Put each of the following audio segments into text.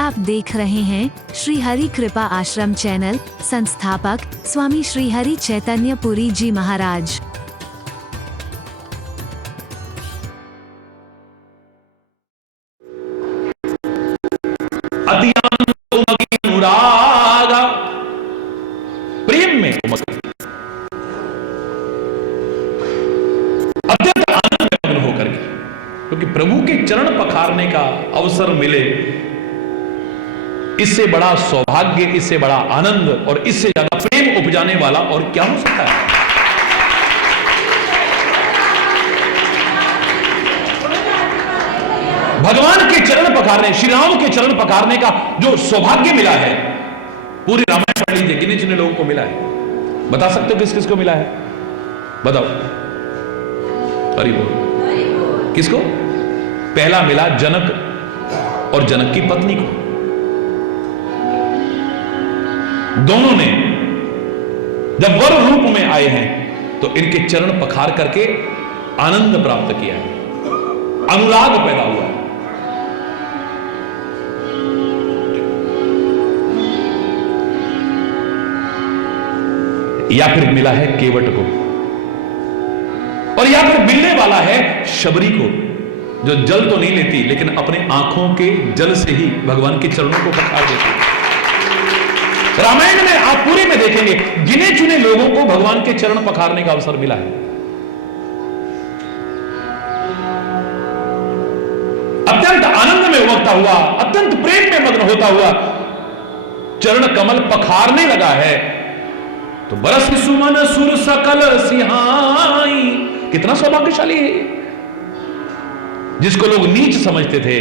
आप देख रहे हैं श्री हरि कृपा आश्रम चैनल। संस्थापक स्वामी श्री हरि चैतन्य पुरी जी महाराज। प्रेम में अत्यंत आनंद में होकर के, क्योंकि प्रभु के चरण पखारने का अवसर मिले, इससे बड़ा सौभाग्य, इससे बड़ा आनंद और इससे ज्यादा प्रेम उपजाने वाला और क्या हो सकता है। भगवान के चरण पखारने, श्री राम के चरण पखारने का जो सौभाग्य मिला है, पूरी रामायण पढ़ लीजिए, गिने चुने लोगों को मिला है। बता सकते हो किस किस को मिला है? बताओ। हरि बोल। किसको? पहला मिला जनक और जनक की पत्नी को। दोनों ने जब वर रूप में आए हैं तो इनके चरण पखार करके आनंद प्राप्त किया है, अनुराग पैदा हुआ है। या फिर मिला है केवट को, और या फिर मिलने वाला है शबरी को, जो जल तो नहीं लेती लेकिन अपने आंखों के जल से ही भगवान के चरणों को पखार देती है। रामायण में आप पूरी में देखेंगे गिने चुने लोगों को भगवान के चरण पखारने का अवसर मिला है। अत्यंत आनंद में उमगता हुआ, अत्यंत प्रेम में मग्न होता हुआ चरण कमल पखारने लगा है तो बरस सुमन सुर सकल सिहाई। कितना सौभाग्यशाली है जिसको लोग नीच समझते थे,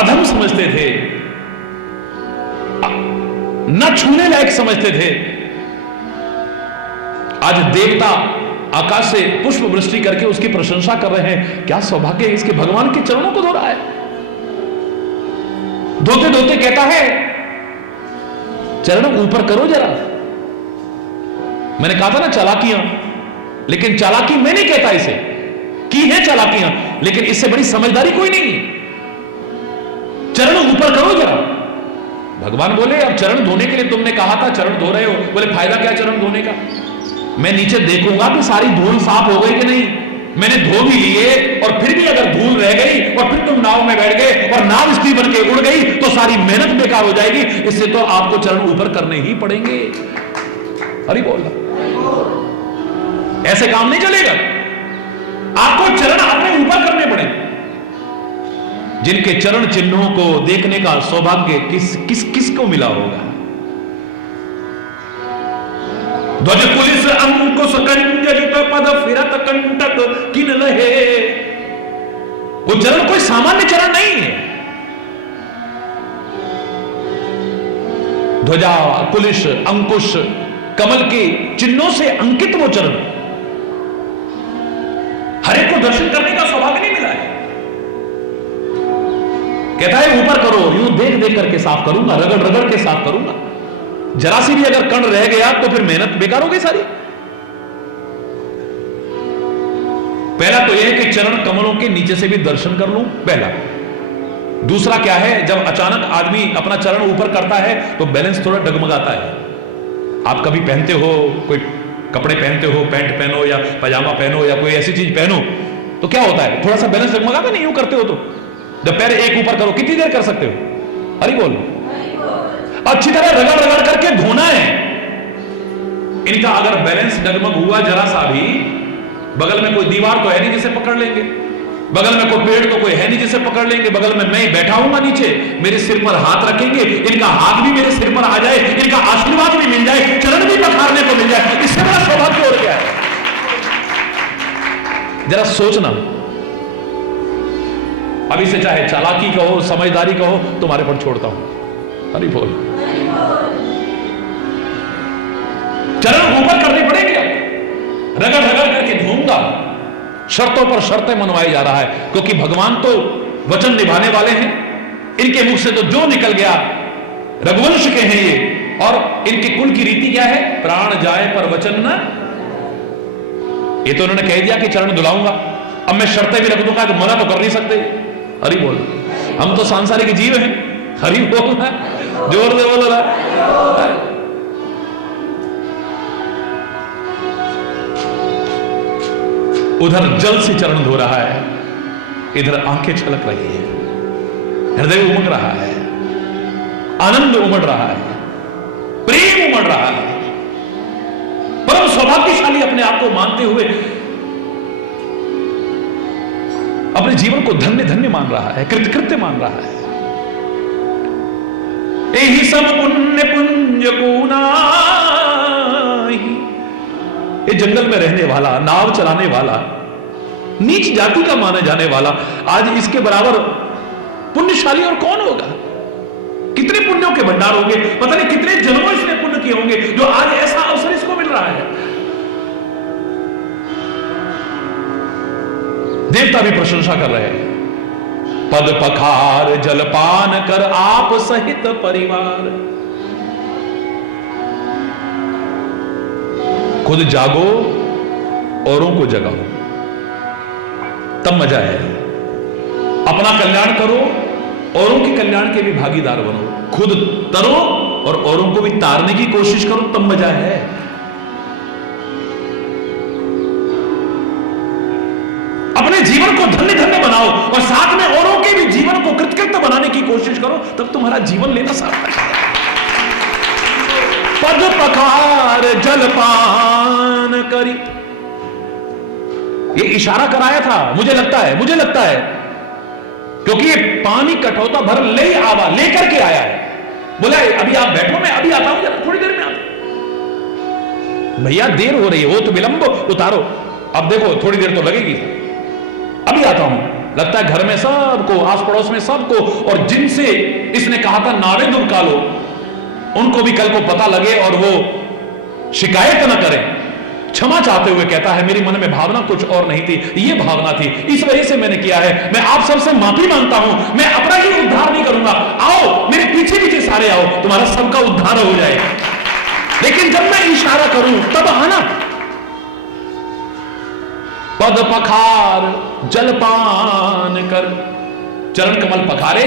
अधम समझते थे, न छूने लायक समझते थे, आज देवता आकाश से पुष्प वृष्टि करके उसकी प्रशंसा कर रहे हैं। क्या सौभाग्य है इसके, भगवान के चरणों को धो रहा है। धोते धोते कहता है चरण ऊपर करो जरा। मैंने कहा था ना चालाकियां, लेकिन चालाकी मैं नहीं कहता, इसे की है चालाकियां, लेकिन इससे बड़ी समझदारी कोई नहीं। चरण ऊपर करो जरा। भगवान बोले अब चरण धोने के लिए तुमने कहा था, चरण धो रहे हो। बोले फायदा क्या चरण धोने का? मैं नीचे देखूंगा कि सारी धूल साफ हो गई कि नहीं। मैंने धो भी लिए और फिर भी अगर धूल रह गई और फिर तुम नाव में बैठ गए और नाव स्त्री बन के उड़ गई तो सारी मेहनत बेकार हो जाएगी। इससे तो आपको चरण ऊपर करने ही पड़ेंगे। हरि बोल। ऐसे काम नहीं चलेगा, आपको चरण अपने ऊपर करने पड़ेंगे। जिनके चरण चिन्हों को देखने का सौभाग्य किस किस किस को मिला होगा। ध्वज पुलिस अंकुश कंजलित पद फिरत कंटक किन लहे। वो चरण कोई सामान्य चरण नहीं है। ध्वजा पुलिस अंकुश कमल के चिन्हों से अंकित वो चरण, हर एक को दर्शन करने का सौभाग्य नहीं मिला है। कहता है ऊपर करो, यूं देख देख करके साफ करूंगा, रगड़ रगड़ के साफ करूंगा। जरा सी भी अगर कण रह गया तो फिर मेहनत बेकार हो गई सारी। पहला तो यह कि चरण कमलों के नीचे से भी दर्शन कर लूं, पहला। दूसरा क्या है, जब अचानक आदमी अपना चरण ऊपर करता है तो बैलेंस थोड़ा डगमगाता है। आप कभी पहनते हो, कोई कपड़े पहनते हो, पैंट पहनो या पजामा पहनो या कोई ऐसी चीज पहनो, तो क्या होता है, थोड़ा सा बैलेंस डगमगाता नहीं? यूं करते हो तो जब पैर एक ऊपर करो कितनी देर कर सकते हो? हरि बोल। अच्छी तरह रगड़ रगड़ करके धोना है। इनका अगर बैलेंस डगमग हुआ जरा सा भी, बगल में कोई दीवार तो है नहीं जिसे पकड़ लेंगे, बगल में कोई पेड़ तो कोई है नहीं जिसे पकड़ लेंगे, बगल में मैं बैठा हूंगा नीचे, मेरे सिर पर हाथ रखेंगे, इनका हाथ भी मेरे सिर पर आ जाए, इनका आशीर्वाद भी मिल जाए, चरण भी पखारने को मिल जाए, इससे बड़ा सौभाग्य हो गया है। जरा सोचना। अभी से चाहे चालाकी कहो, समझदारी कहो, तुम्हारे पर छोड़ता हूं। हरि बोल। चरण ऊपर करने पड़ेंगे, रगड़ रगड़ करके धोऊंगा। शर्तों पर शर्तें मनवाई जा रहा है, क्योंकि भगवान तो वचन निभाने वाले हैं। इनके मुख से तो जो निकल गया, रघुवंश के हैं ये, और इनके कुल की रीति क्या है, प्राण जाए पर वचन न। ये तो उन्होंने कह दिया कि चरण धुलाऊंगा, अब मैं शर्तें भी रख दूंगा तो मना तो कर नहीं सकते। हरि बोल। हम तो सांसारिक जीव हैं। हरि बोल रहा है, जोर से बोल रहा है। उधर जल से चरण धो रहा है, इधर आंखें छलक रही है, हृदय उमड़ रहा है, आनंद उमड़ रहा है, प्रेम उमड़ रहा है। परम सौभाग्यशाली अपने आप को मानते हुए अपने जीवन को धन्य धन्य मान रहा है, कृतकृत्य मान रहा है। यही सब पुण्य पुंज को नाही, ये जंगल में रहने वाला, नाव चलाने वाला, नीच जाति का माना जाने वाला, आज इसके बराबर पुण्यशाली और कौन होगा? कितने पुण्यों के भंडार होंगे, पता नहीं कितने जन्मों इसने पुण्य किए होंगे, जो आज ऐसा अवसर इसको मिल रहा है। देवता भी प्रशंसा कर रहे हैं। पद पखार जलपान कर आप सहित परिवार, खुद जागो औरों को जगाओ, तब मजा है। अपना कल्याण करो, औरों के कल्याण के भी भागीदार बनो। खुद तरो और औरों को भी तारने की कोशिश करो, तब मजा है। अपने जीवन को धन्य धन्य बनाओ और साथ में औरों के भी जीवन को कृतकृत्य बनाने की कोशिश करो, तब तुम्हारा जीवन लेना सार्थक है। पद पखार जलपान करी, ये इशारा कराया था, मुझे लगता है क्योंकि ये पानी कठौता भर ले आवा, लेकर के आया है। बोला अभी आप बैठो, मैं अभी आता हूं, जरा थोड़ी देर में आता। भैया देर हो रही है, वो तो विलंब उतारो, अब देखो थोड़ी देर तो लगेगी, अभी आता हूं। लगता है घर में सबको, आस पड़ोस में सबको, और जिनसे इसने कहा था नावे दुर्कालो, उनको भी कल को पता लगे और वो शिकायत न करें। क्षमा चाहते हुए कहता है मेरी मन में भावना कुछ और नहीं थी, ये भावना थी, इस वजह से मैंने किया है। मैं आप सबसे माफी मांगता हूं, मैं अपना ही उद्धार नहीं करूंगा। आओ मेरे पीछे पीछे सारे आओ, तुम्हारा सबका उद्धार हो जाएगा। लेकिन जब मैं इशारा करूं तब आना। पद पखार जलपान कर, चरण कमल पखारे,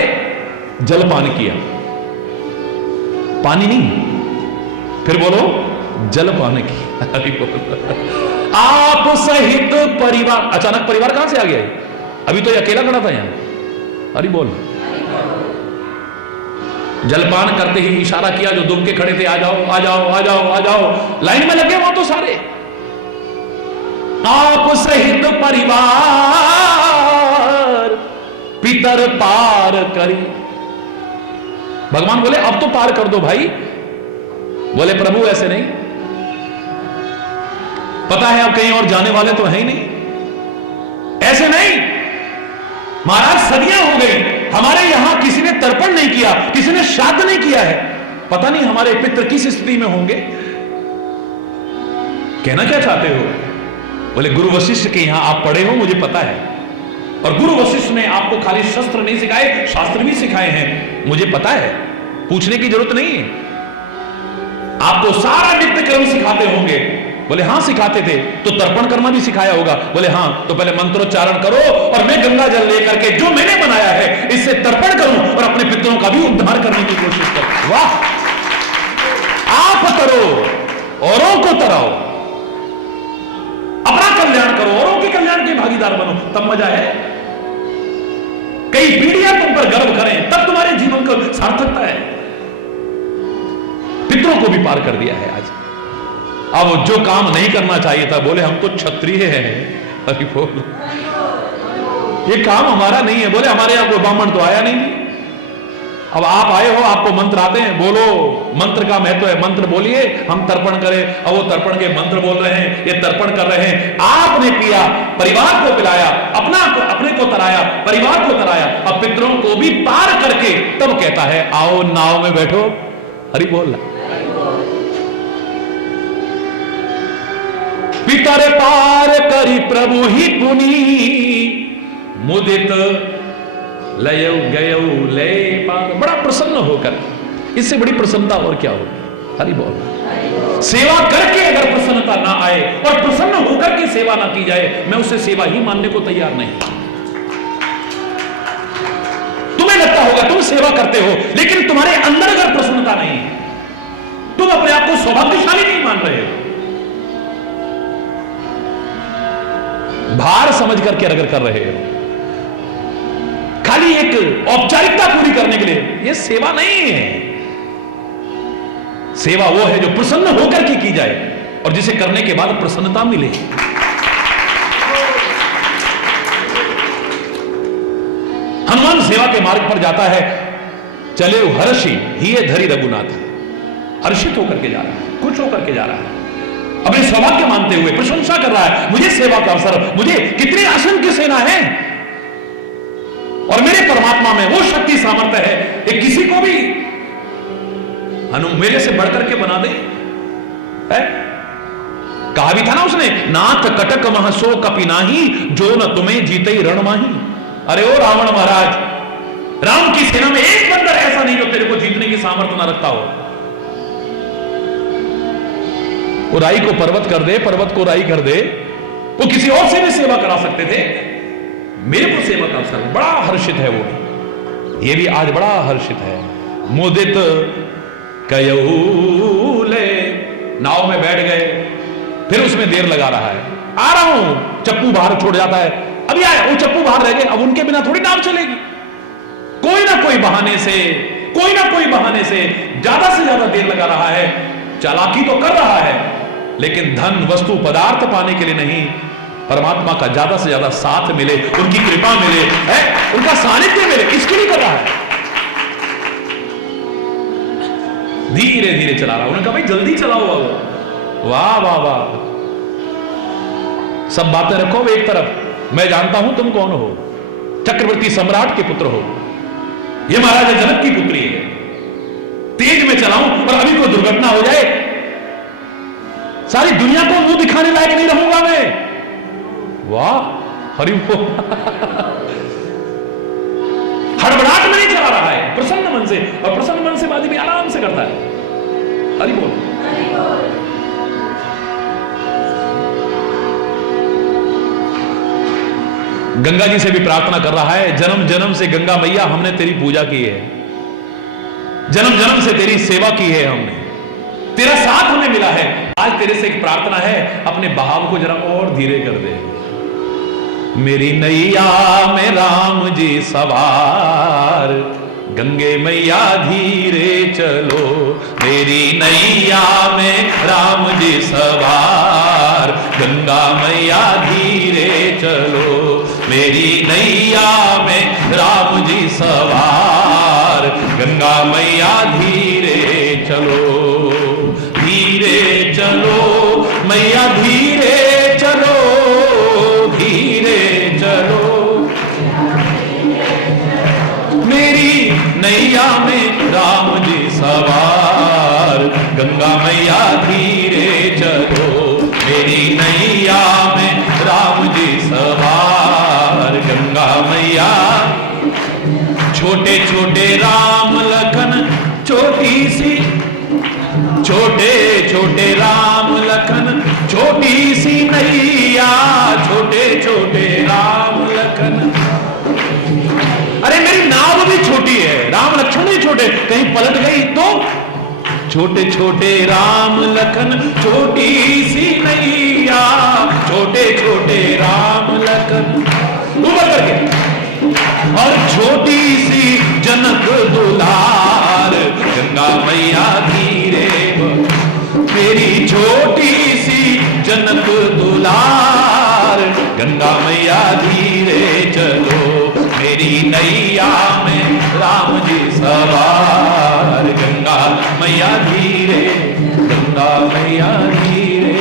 जलपान किया, पानी नहीं, फिर बोलो जलपान की। आप सहित परिवार, अचानक परिवार कहां से आ गया? अभी तो ये अकेला खड़ा था यहां। अरे बोल, जलपान करते ही इशारा किया, जो दुम के खड़े थे, आ जाओ आ जाओ आ जाओ आ जाओ, लाइन में लगे वहां तो सारे। आप सहित परिवार पितर पार करी। भगवान बोले अब तो पार कर दो भाई। बोले प्रभु ऐसे नहीं, पता है आप कहीं और जाने वाले तो है ही नहीं, ऐसे नहीं। महाराज सदियां हो गई, हमारे यहां किसी ने तर्पण नहीं किया, किसी ने श्राद्ध नहीं किया है, पता नहीं हमारे पितृ किस स्थिति में होंगे। कहना क्या चाहते हो? बोले गुरु वशिष्ठ के यहां आप पढ़े हो, मुझे पता है, और गुरु वशिष्ठ ने आपको खाली शस्त्र नहीं सिखाए, शास्त्र भी सिखाए हैं, मुझे पता है, पूछने की जरूरत नहीं है। आपको सारा नित्य कर्म सिखाते होंगे। बोले हां सिखाते थे, तो तर्पण कर्म भी सिखाया होगा। बोले हां, तो पहले मंत्रोच्चारण करो और मैं गंगा जल लेकर के जो मैंने बनाया है इससे तर्पण करूं और अपने पितरों का भी उद्धार करने की कोशिश करूं। वाह, आप तरो औरों को तराओ, अपना कल्याण करो, औरों के कल्याण के भागीदार बनो, तब मजा है। कई पीढ़ियां तुम पर गर्व करें, तब तुम्हारे जीवन को सार्थकता है। पितरों को भी पार कर दिया है आज। अब जो काम नहीं करना चाहिए था, बोले हम तो क्षत्रिय हैं। अरे बोल, ये काम हमारा नहीं है। बोले हमारे यहां कोई ब्राह्मण तो आया नहीं। अब आप आए हो, आपको मंत्र आते हैं, बोलो, मंत्र का महत्व है, मंत्र बोलिए, हम तर्पण करें। अब वो तर्पण के मंत्र बोल रहे हैं, ये तर्पण कर रहे हैं। आपने पिया, परिवार को पिलाया, अपने को तराया, परिवार को तराया, अब पितरों को भी पार करके तब कहता है आओ नाव में बैठो। हरि बोल। पितर पार करी प्रभु ही पुनी, मुदित लयौ गयौ लय पार। बड़ा प्रसन्न होकर, इससे बड़ी प्रसन्नता और क्या होगी? हरि बोल। सेवा करके अगर प्रसन्नता ना आए और प्रसन्न होकर के सेवा ना की जाए, मैं उसे सेवा ही मानने को तैयार नहीं। तुम्हें सेवा करते हो, लेकिन तुम्हारे अंदर अगर प्रसन्नता नहीं है, तुम अपने आप को सौभाग्यशाली नहीं मान रहे हो। भार समझ करके अगर कर रहे हो, खाली एक औपचारिकता पूरी करने के लिए, यह सेवा नहीं है। सेवा वो है जो प्रसन्न होकर के की जाए और जिसे करने के बाद प्रसन्नता मिले। हनुमान सेवा के मार्ग पर जाता है, चले हर्षि ही धरी रघुनाथ, हर्षित होकर के जा रहा है, खुश होकर के जा रहा है, अपने सौभाग्य मानते हुए प्रशंसा कर रहा है, मुझे सेवा का अवसर, मुझे कितनी असंख्य सेना है और मेरे परमात्मा में वो शक्ति सामर्थ्य है कि किसी को भी मेरे से बढ़कर के बना दे। कहा भी था ना उसने, नाथ कटक महसो कपि नाही, जो न तुम्हें जीते ही रण माही। अरे ओ रावण महाराज, राम की सेना में एक बंदर ऐसा नहीं जो तेरे को जीतने की सामर्थ्य ना रखता हो। वो राई को पर्वत कर दे, पर्वत को राई कर दे, वो किसी और से भी सेवा करा सकते थे, मेरे को सेवा का अवसर। बड़ा हर्षित है वो भी, ये भी आज बड़ा हर्षित है। मुदित कयऊले, नाव में बैठ गए, फिर उसमें देर लगा रहा है, आ रहा हूं, चप्पू बाहर छोड़ जाता है, अभी आया, वो चप्पू बाहर रह गए, अब उनके बिना थोड़ी नाव चलेगी। कोई ना कोई बहाने से, कोई ना कोई बहाने से ज्यादा से ज्यादा देर लगा रहा है, चालाकी तो कर रहा है, लेकिन धन वस्तु पदार्थ पाने के लिए नहीं, परमात्मा का ज्यादा से ज्यादा साथ मिले, उनकी कृपा मिले, उनका सानिध्य मिले, इसके लिए कर रहा है। धीरे धीरे चला रहा। उन्होंने कहा भाई जल्दी चलाओ बाबू। वाह वाह वाह, सब बातें रखो एक तरफ, मैं जानता हूं तुम कौन हो, चक्रवर्ती सम्राट के पुत्र हो, ये महाराजा जनक की पुत्री है, तेज में चलाऊं और अभी कोई दुर्घटना हो जाए, सारी दुनिया को मुंह दिखाने लायक नहीं रहूंगा मैं। वाह हरि बोल। हड़बड़ाहट में नहीं चला रहा है, प्रसन्न मन से, और प्रसन्न मन से बात भी आराम से करता है। हरि बोल। गंगा जी से भी प्रार्थना कर रहा है, जन्म जन्म से गंगा मैया हमने तेरी पूजा की है, जन्म जन्म से तेरी सेवा की है हमने, तेरा साथ हमें मिला है। आज तेरे से एक प्रार्थना है, अपने बहाव को जरा और धीरे कर दे। मेरी नैया में राम जी सवार, गंगे मैया धीरे चलो, मेरी नैया में राम जी सवार, गंगा मैया धीरे चलो, मेरी नैया में राम जी सवार, गंगा मैया धीरे चलो, धीरे चलो मैया धीरे चलो, धीरे चलो, मेरी नैया में राम जी सवार, गंगा मैया धीरे चलो, मेरी नैया में राम जी सवार, गंगा मैया। छोटे छोटे राम लखन छोटी सी, छोटे छोटे राम लखन छोटी सी नैया, छोटे छोटे राम लखन। अरे मेरी नाव भी छोटी है, राम लक्ष्मण भी छोटे, कहीं पलट गई तो। छोटे छोटे राम लखन छोटी सी नैया, छोटे छोटे राम लखन, ऊपर करके, और छोटी सी जनक दुलार, गंगा मैया धीरे, मेरी छोटी सी जनक दुलार, गंगा मैया धीरे चलो, मेरी नैया में राम जी सवार, गंगा मैया धीरे, गंगा मैया धीरे,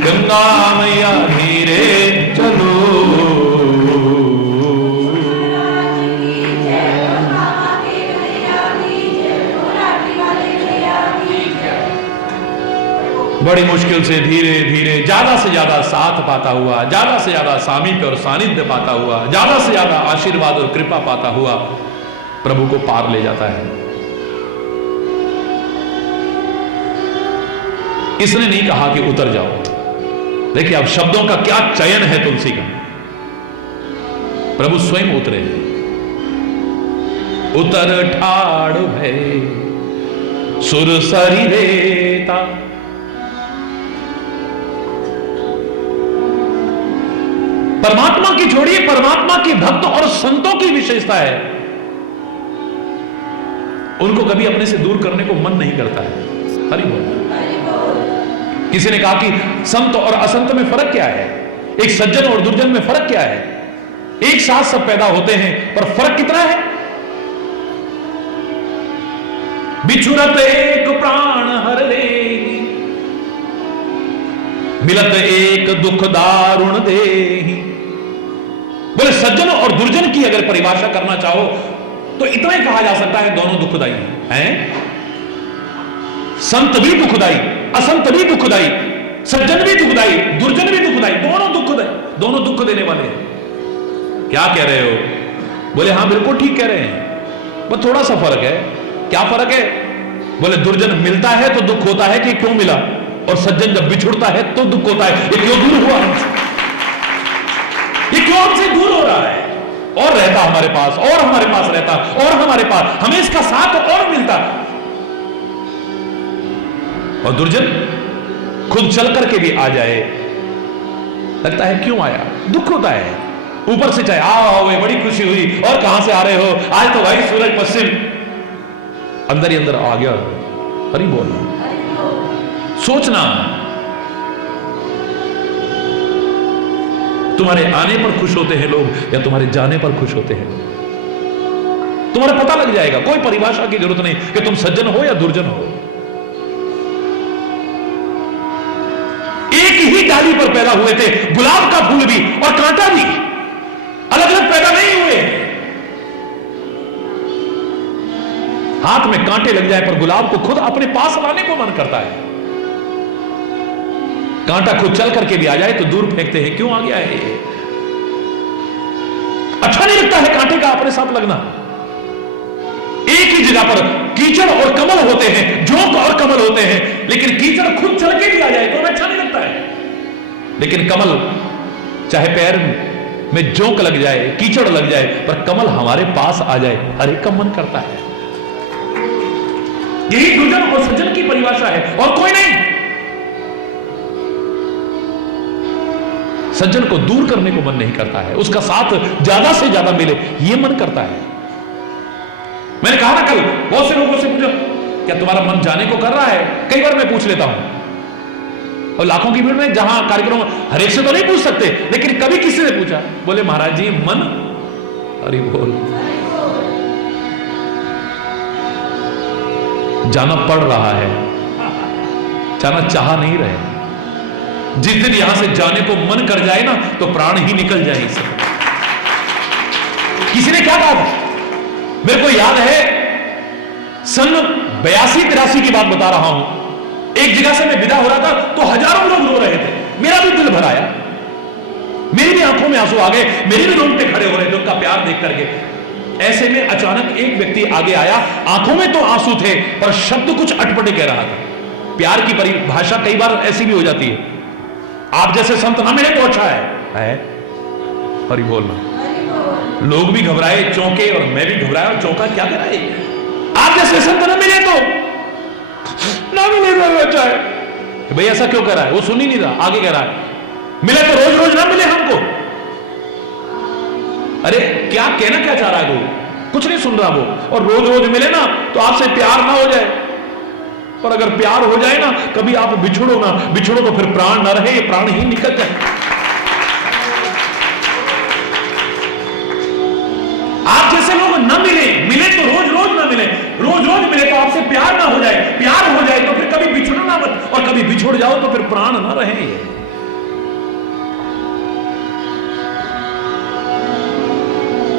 गंगा मैया धीरे चलो। बड़ी मुश्किल से धीरे धीरे ज्यादा से ज्यादा साथ पाता हुआ, ज्यादा से ज्यादा सामीप्य और सानिध्य पाता हुआ, ज्यादा से ज्यादा आशीर्वाद और कृपा पाता हुआ प्रभु को पार ले जाता है। इसने नहीं कहा कि उतर जाओ। देखिए अब शब्दों का क्या चयन है तुलसी का। प्रभु स्वयं उतरे, उतर ठाड़ भय सुरसरी रेता। परमात्मा की छोड़िए, परमात्मा के भक्त और संतों की विशेषता है, उनको कभी अपने से दूर करने को मन नहीं करता है। हरि बोल। किसी ने कहा कि संत और असंत में फर्क क्या है, एक सज्जन और दुर्जन में फर्क क्या है? एक साथ सब पैदा होते हैं, पर फर्क कितना है? बिछुरत एक प्राण हर ले, मिलत एक दुख दारुण देहि। बोले सज्जन और दुर्जन की अगर परिभाषा करना चाहो तो इतना ही कहा जा सकता है, दोनों दुखदाई हैं। संत भी दुखदाई, असंत भी दुखदाई, सज्जन भी दुखदाई, दुर्जन भी दुखदाई, दोनों दुखदाई, दोनों दुख देने वाले हैं। क्या कह रहे हो? बोले हाँ बिल्कुल ठीक कह रहे हैं, बस थोड़ा सा फर्क है। क्या फर्क है? बोले दुर्जन मिलता है तो दुख होता है कि क्यों मिला, और सज्जन जब बिछुड़ता है तो दुख होता है, ये क्यों दूर हुआ हमसे, ये क्यों हमसे दूर हो रहा है, और रहता हमारे पास, और हमारे पास रहता, और हमारे पास, हमें इसका साथ और मिलता। और दुर्जन खुद चल करके भी आ जाए, लगता है क्यों आया, दुख होता है। ऊपर से चाहे आओ बड़ी खुशी हुई, और कहां से आ रहे हो, आज तो भाई सूरज पश्चिम, अंदर ही अंदर आ गया। हरि बोल। सोचना, तुम्हारे आने पर खुश होते हैं लोग या तुम्हारे जाने पर खुश होते हैं? तुम्हारा पता लग जाएगा, कोई परिभाषा की जरूरत नहीं कि तुम सज्जन हो या दुर्जन हो। एक ही डाली पर पैदा हुए थे, गुलाब का फूल भी और कांटा भी, अलग अलग पैदा नहीं हुए। हाथ में कांटे लग जाए पर गुलाब को खुद अपने पास लाने को मन करता है। कांटा खुद चल करके भी आ जाए तो दूर फेंकते हैं, क्यों आ गया है ये? अच्छा नहीं लगता है कांटे का अपने साथ लगना। एक ही जगह पर कीचड़ और कमल होते हैं, जोंक और कमल होते हैं, लेकिन कीचड़ खुद चल के भी आ जाए तो हमें अच्छा नहीं लगता है। लेकिन कमल चाहे पैर में जोंक लग जाए, कीचड़ लग जाए, पर कमल हमारे पास आ जाए, हर एक का मन करता है। यही दुर्जन और सज्जन की परिभाषा है, और कोई नहीं। सज्जन को दूर करने को मन नहीं करता है, उसका साथ ज्यादा से ज्यादा मिले ये मन करता है। मैंने कहा ना कल, बहुत से लोगों से पूछा क्या तुम्हारा मन जाने को कर रहा है? कई बार मैं पूछ लेता हूं, और लाखों की भीड़ में जहां कार्यक्रम, हर एक से तो नहीं पूछ सकते, लेकिन कभी किसी ने पूछा, बोले महाराज जी मन, अरे बोल, जाना पड़ रहा है, जाना चाह नहीं रहे। जिस दिन यहां से जाने को मन कर जाए ना तो प्राण ही निकल जाए इससे। किसी ने क्या कहा था, मेरे को याद है सन 82-83 की बात बता रहा हूं, एक जगह से मैं विदा हो रहा था तो हजारों लोग रो रहे थे, मेरा भी दिल भर आया, मेरी भी आंखों में आंसू आ गए, मेरे भी रोंगटे खड़े हो रहे थे उनका प्यार देख करके। ऐसे में अचानक एक व्यक्ति आगे आया, आंखों में तो आंसू थे पर शब्द कुछ अटपटे कह रहा था। प्यार की परिभाषा कई बार ऐसी भी हो जाती है, आप जैसे संत ना मिले तो अच्छा है? हरि बोलना। लोग भी घबराए, चौंके, और मैं भी घबराया और चौंका, क्या कह रहा है? आप जैसे संत ना मिले तो अच्छा है। भाई ऐसा क्यों कर रहा है? वो सुन ही नहीं रहा, आगे कह रहा है मिले तो रोज रोज ना मिले हमको। अरे क्या कहना क्या चाह रहा है वो? कुछ नहीं सुन रहा वो। और रोज रोज मिले ना तो आपसे प्यार ना हो जाए, और अगर प्यार हो जाए ना, कभी आप बिछड़ो ना, बिछड़ो तो फिर प्राण ना रहे, प्राण ही निकल जाए। आप जैसे लोग न मिले, मिले तो रोज रोज ना मिले, रोज रोज मिले तो आपसे प्यार ना हो जाए, प्यार हो जाए तो फिर कभी बिछड़ो ना मत, और कभी बिछड़ जाओ तो फिर प्राण ना रहे।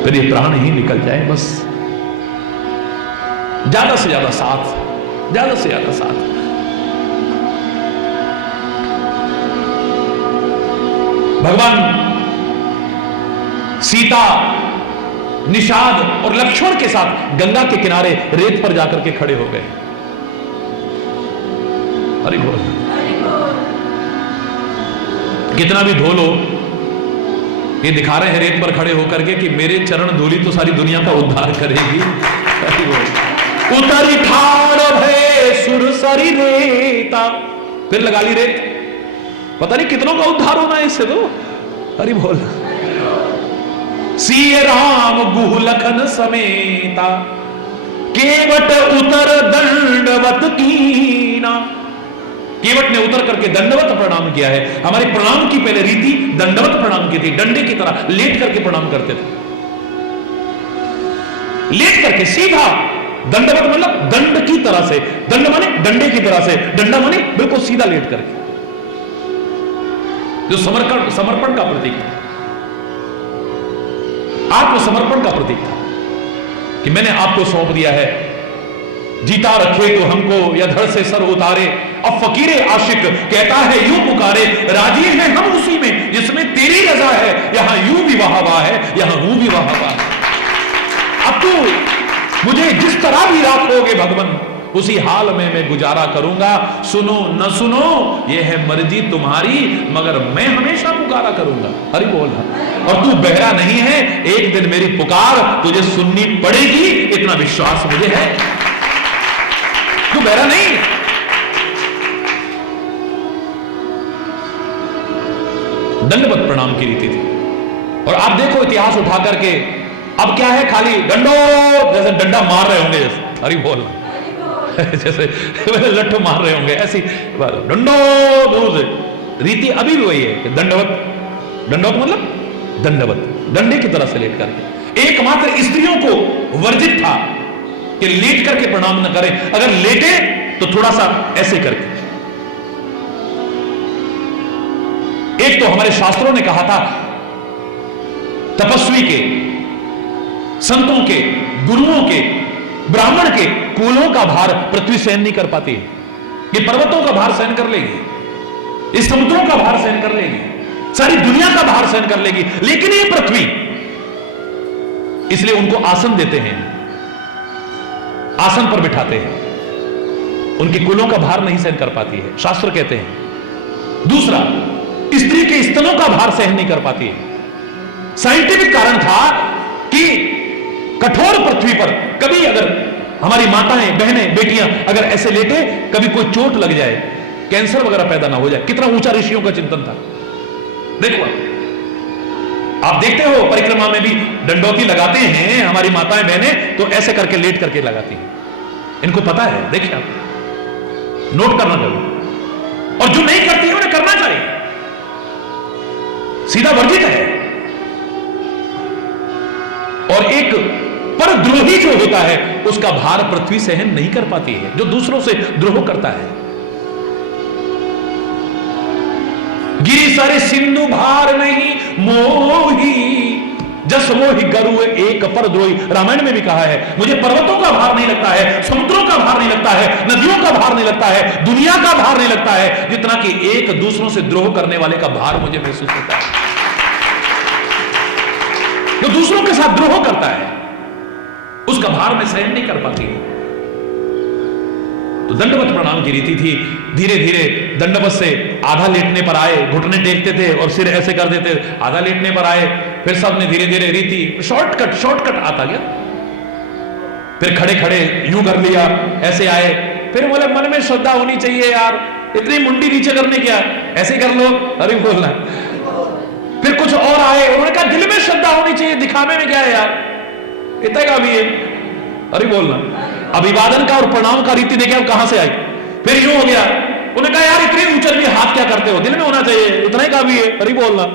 फिर ये प्राण ही निकल जाए बस। ज्यादा से ज्यादा साथ, ज्यादा से ज्यादा साथ। भगवान सीता, निषाद और लक्ष्मण के साथ गंगा के किनारे रेत पर जाकर के खड़े हो गए। हरि बोल। कितना भी धो लो, ये दिखा रहे हैं रेत पर खड़े होकर के कि मेरे चरण धूली तो सारी दुनिया का उद्धार करेगी। उतरी ठाड़ भय सुरसरी रेता, फिर लगा ली रेत। पता नहीं कितनों का उद्धार होना है इससे। तो हरि बोल। सीए राम गुह लखन समेता, केवट उतर दंडवत कीना। केवट ने उतर करके दंडवत प्रणाम किया है। हमारी प्रणाम की पहले रीति दंडवत प्रणाम की थी, डंडे की तरह लेट करके प्रणाम करते थे। लेट करके सीधा, दंडवत मतलब दंड की तरह से, दंड माने डंडे की तरह से, डंडा माने बिल्कुल सीधा लेट करके, जो समर्पण का प्रतीक था, आत्मसमर्पण का प्रतीक था कि मैंने आपको सौंप दिया है, जीता रखे तो हमको या धड़ से सर उतारे। अब फकीरे आशिक कहता है यूं पुकारे, राजी है हम उसी में जिसमें तेरी रजा है। यहां यूं भी वाह वाह है, यहां हूं भी वाह वाह है। अब तू मुझे जिस तरह भी राखोगे भगवान, उसी हाल में मैं गुजारा करूंगा। सुनो न सुनो ये है मर्जी तुम्हारी, मगर मैं हमेशा पुकारा करूंगा। हरि बोल। और तू बहरा नहीं है, एक दिन मेरी पुकार तुझे सुननी पड़ेगी, इतना विश्वास मुझे है। तू बहरा नहीं। दंडवत प्रणाम की रीति थी। और आप देखो इतिहास उठा करके, अब क्या है, खाली डंडो, जैसे डंडा मार रहे होंगे, जैसे हरि बोल जैसे लट्ठू मार रहे होंगे, ऐसी डंडो दूर से रीति अभी भी वही है कि दंडवत। दंडवत मतलब दंडवत, डंडे की तरह से लेट करके। एकमात्र स्त्रियों को वर्जित था कि लेट करके प्रणाम न करें, अगर लेटे तो थोड़ा सा ऐसे करके। एक तो हमारे शास्त्रों ने कहा था, तपस्वी के, संतों के, गुरुओं के, ब्राह्मण के कुलों का भार पृथ्वी सहन नहीं कर पाती। ये पर्वतों का भार सहन कर लेगी, इस समुद्रों का भार सहन कर लेगी, सारी दुनिया का भार सहन कर लेगी, लेकिन ये पृथ्वी, इसलिए उनको आसन देते हैं, आसन पर बिठाते हैं। उनकी कुलों का भार नहीं सहन कर पाती है, शास्त्र कहते हैं। दूसरा, स्त्री के स्तनों का भार सहन नहीं कर पाती है। साइंटिफिक कारण था कि कठोर पृथ्वी पर कभी अगर हमारी माताएं, बहनें, बेटियां अगर ऐसे लेटे, कभी कोई चोट लग जाए, कैंसर वगैरह पैदा ना हो जाए। कितना ऊंचा ऋषियों का चिंतन था। देखो आप देखते हो परिक्रमा में भी दंडौती लगाते हैं हमारी माताएं, बहनें, तो ऐसे करके लेट करके लगाती हैं। इनको पता है, देखिए आप नोट करना चाहिए। और जो नहीं करती है उन्हें करना चाहिए, सीधा वर्जित है। और एक परद्रोही जो होता है उसका भार पृथ्वी सहन नहीं कर पाती है, जो दूसरों से द्रोह करता है। गिरी सारे सिंधु भार नहीं मोही, जस मोहि गरु एक परद्रोही। रामायण में भी कहा है, मुझे पर्वतों का भार नहीं लगता है, समुद्रों का भार नहीं लगता है, नदियों का भार नहीं लगता है, दुनिया का भार नहीं लगता है, जितना कि एक दूसरों से द्रोह करने वाले का भार मुझे महसूस होता है। जो दूसरों के साथ द्रोह करता है उसका भार मैं सहन नहीं कर पाती। तो दंडवत प्रणाम की रीति थी। धीरे धीरे दंडवत से आधा लेटने पर आए, घुटने टेकते थे और सिर ऐसे कर देते, आधा लेटने पर आए, फिर सबने धीरे धीरे रीति शॉर्टकट आता गया। फिर खड़े खड़े यूं कर लिया, ऐसे आए, फिर बोले मन में श्रद्धा होनी चाहिए यार, इतनी मुंडी नीचे करने क्या, ऐसे कर लो, अरे बोलना। फिर कुछ और आए, उन्होंने कहा दिल में श्रद्धा होनी चाहिए, दिखावे में क्या है यार, इतना का भी है, अरे बोलना। अभिवादन का और प्रणाम का रीति देखे अब कहां से आई। फिर यूं हो गया, उन्होंने कहा यार इतनी ऊंचाई में हाथ क्या करते हो, दिल में होना चाहिए, इतना ही का भी है, अरे बोलना,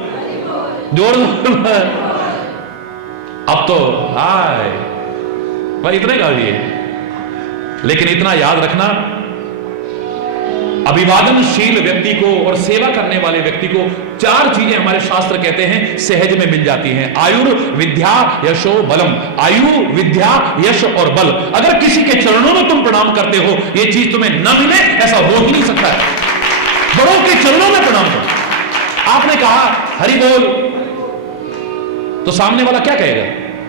जोर बोलना। अब तो हाय भाई इतने का भी है। लेकिन इतना याद रखना, अभिवादनशील व्यक्ति को और सेवा करने वाले व्यक्ति को चार चीजें हमारे शास्त्र कहते हैं सहज में मिल जाती हैं। आयुर विद्या यशो बलम। आयु, विद्या, यश और बल। अगर किसी के चरणों में तुम प्रणाम करते हो, यह चीज तुम्हें न मिले ऐसा हो ही नहीं सकता है। बड़ों के चरणों में प्रणाम करो। आपने कहा हरि बोल, तो सामने वाला क्या कहेगा,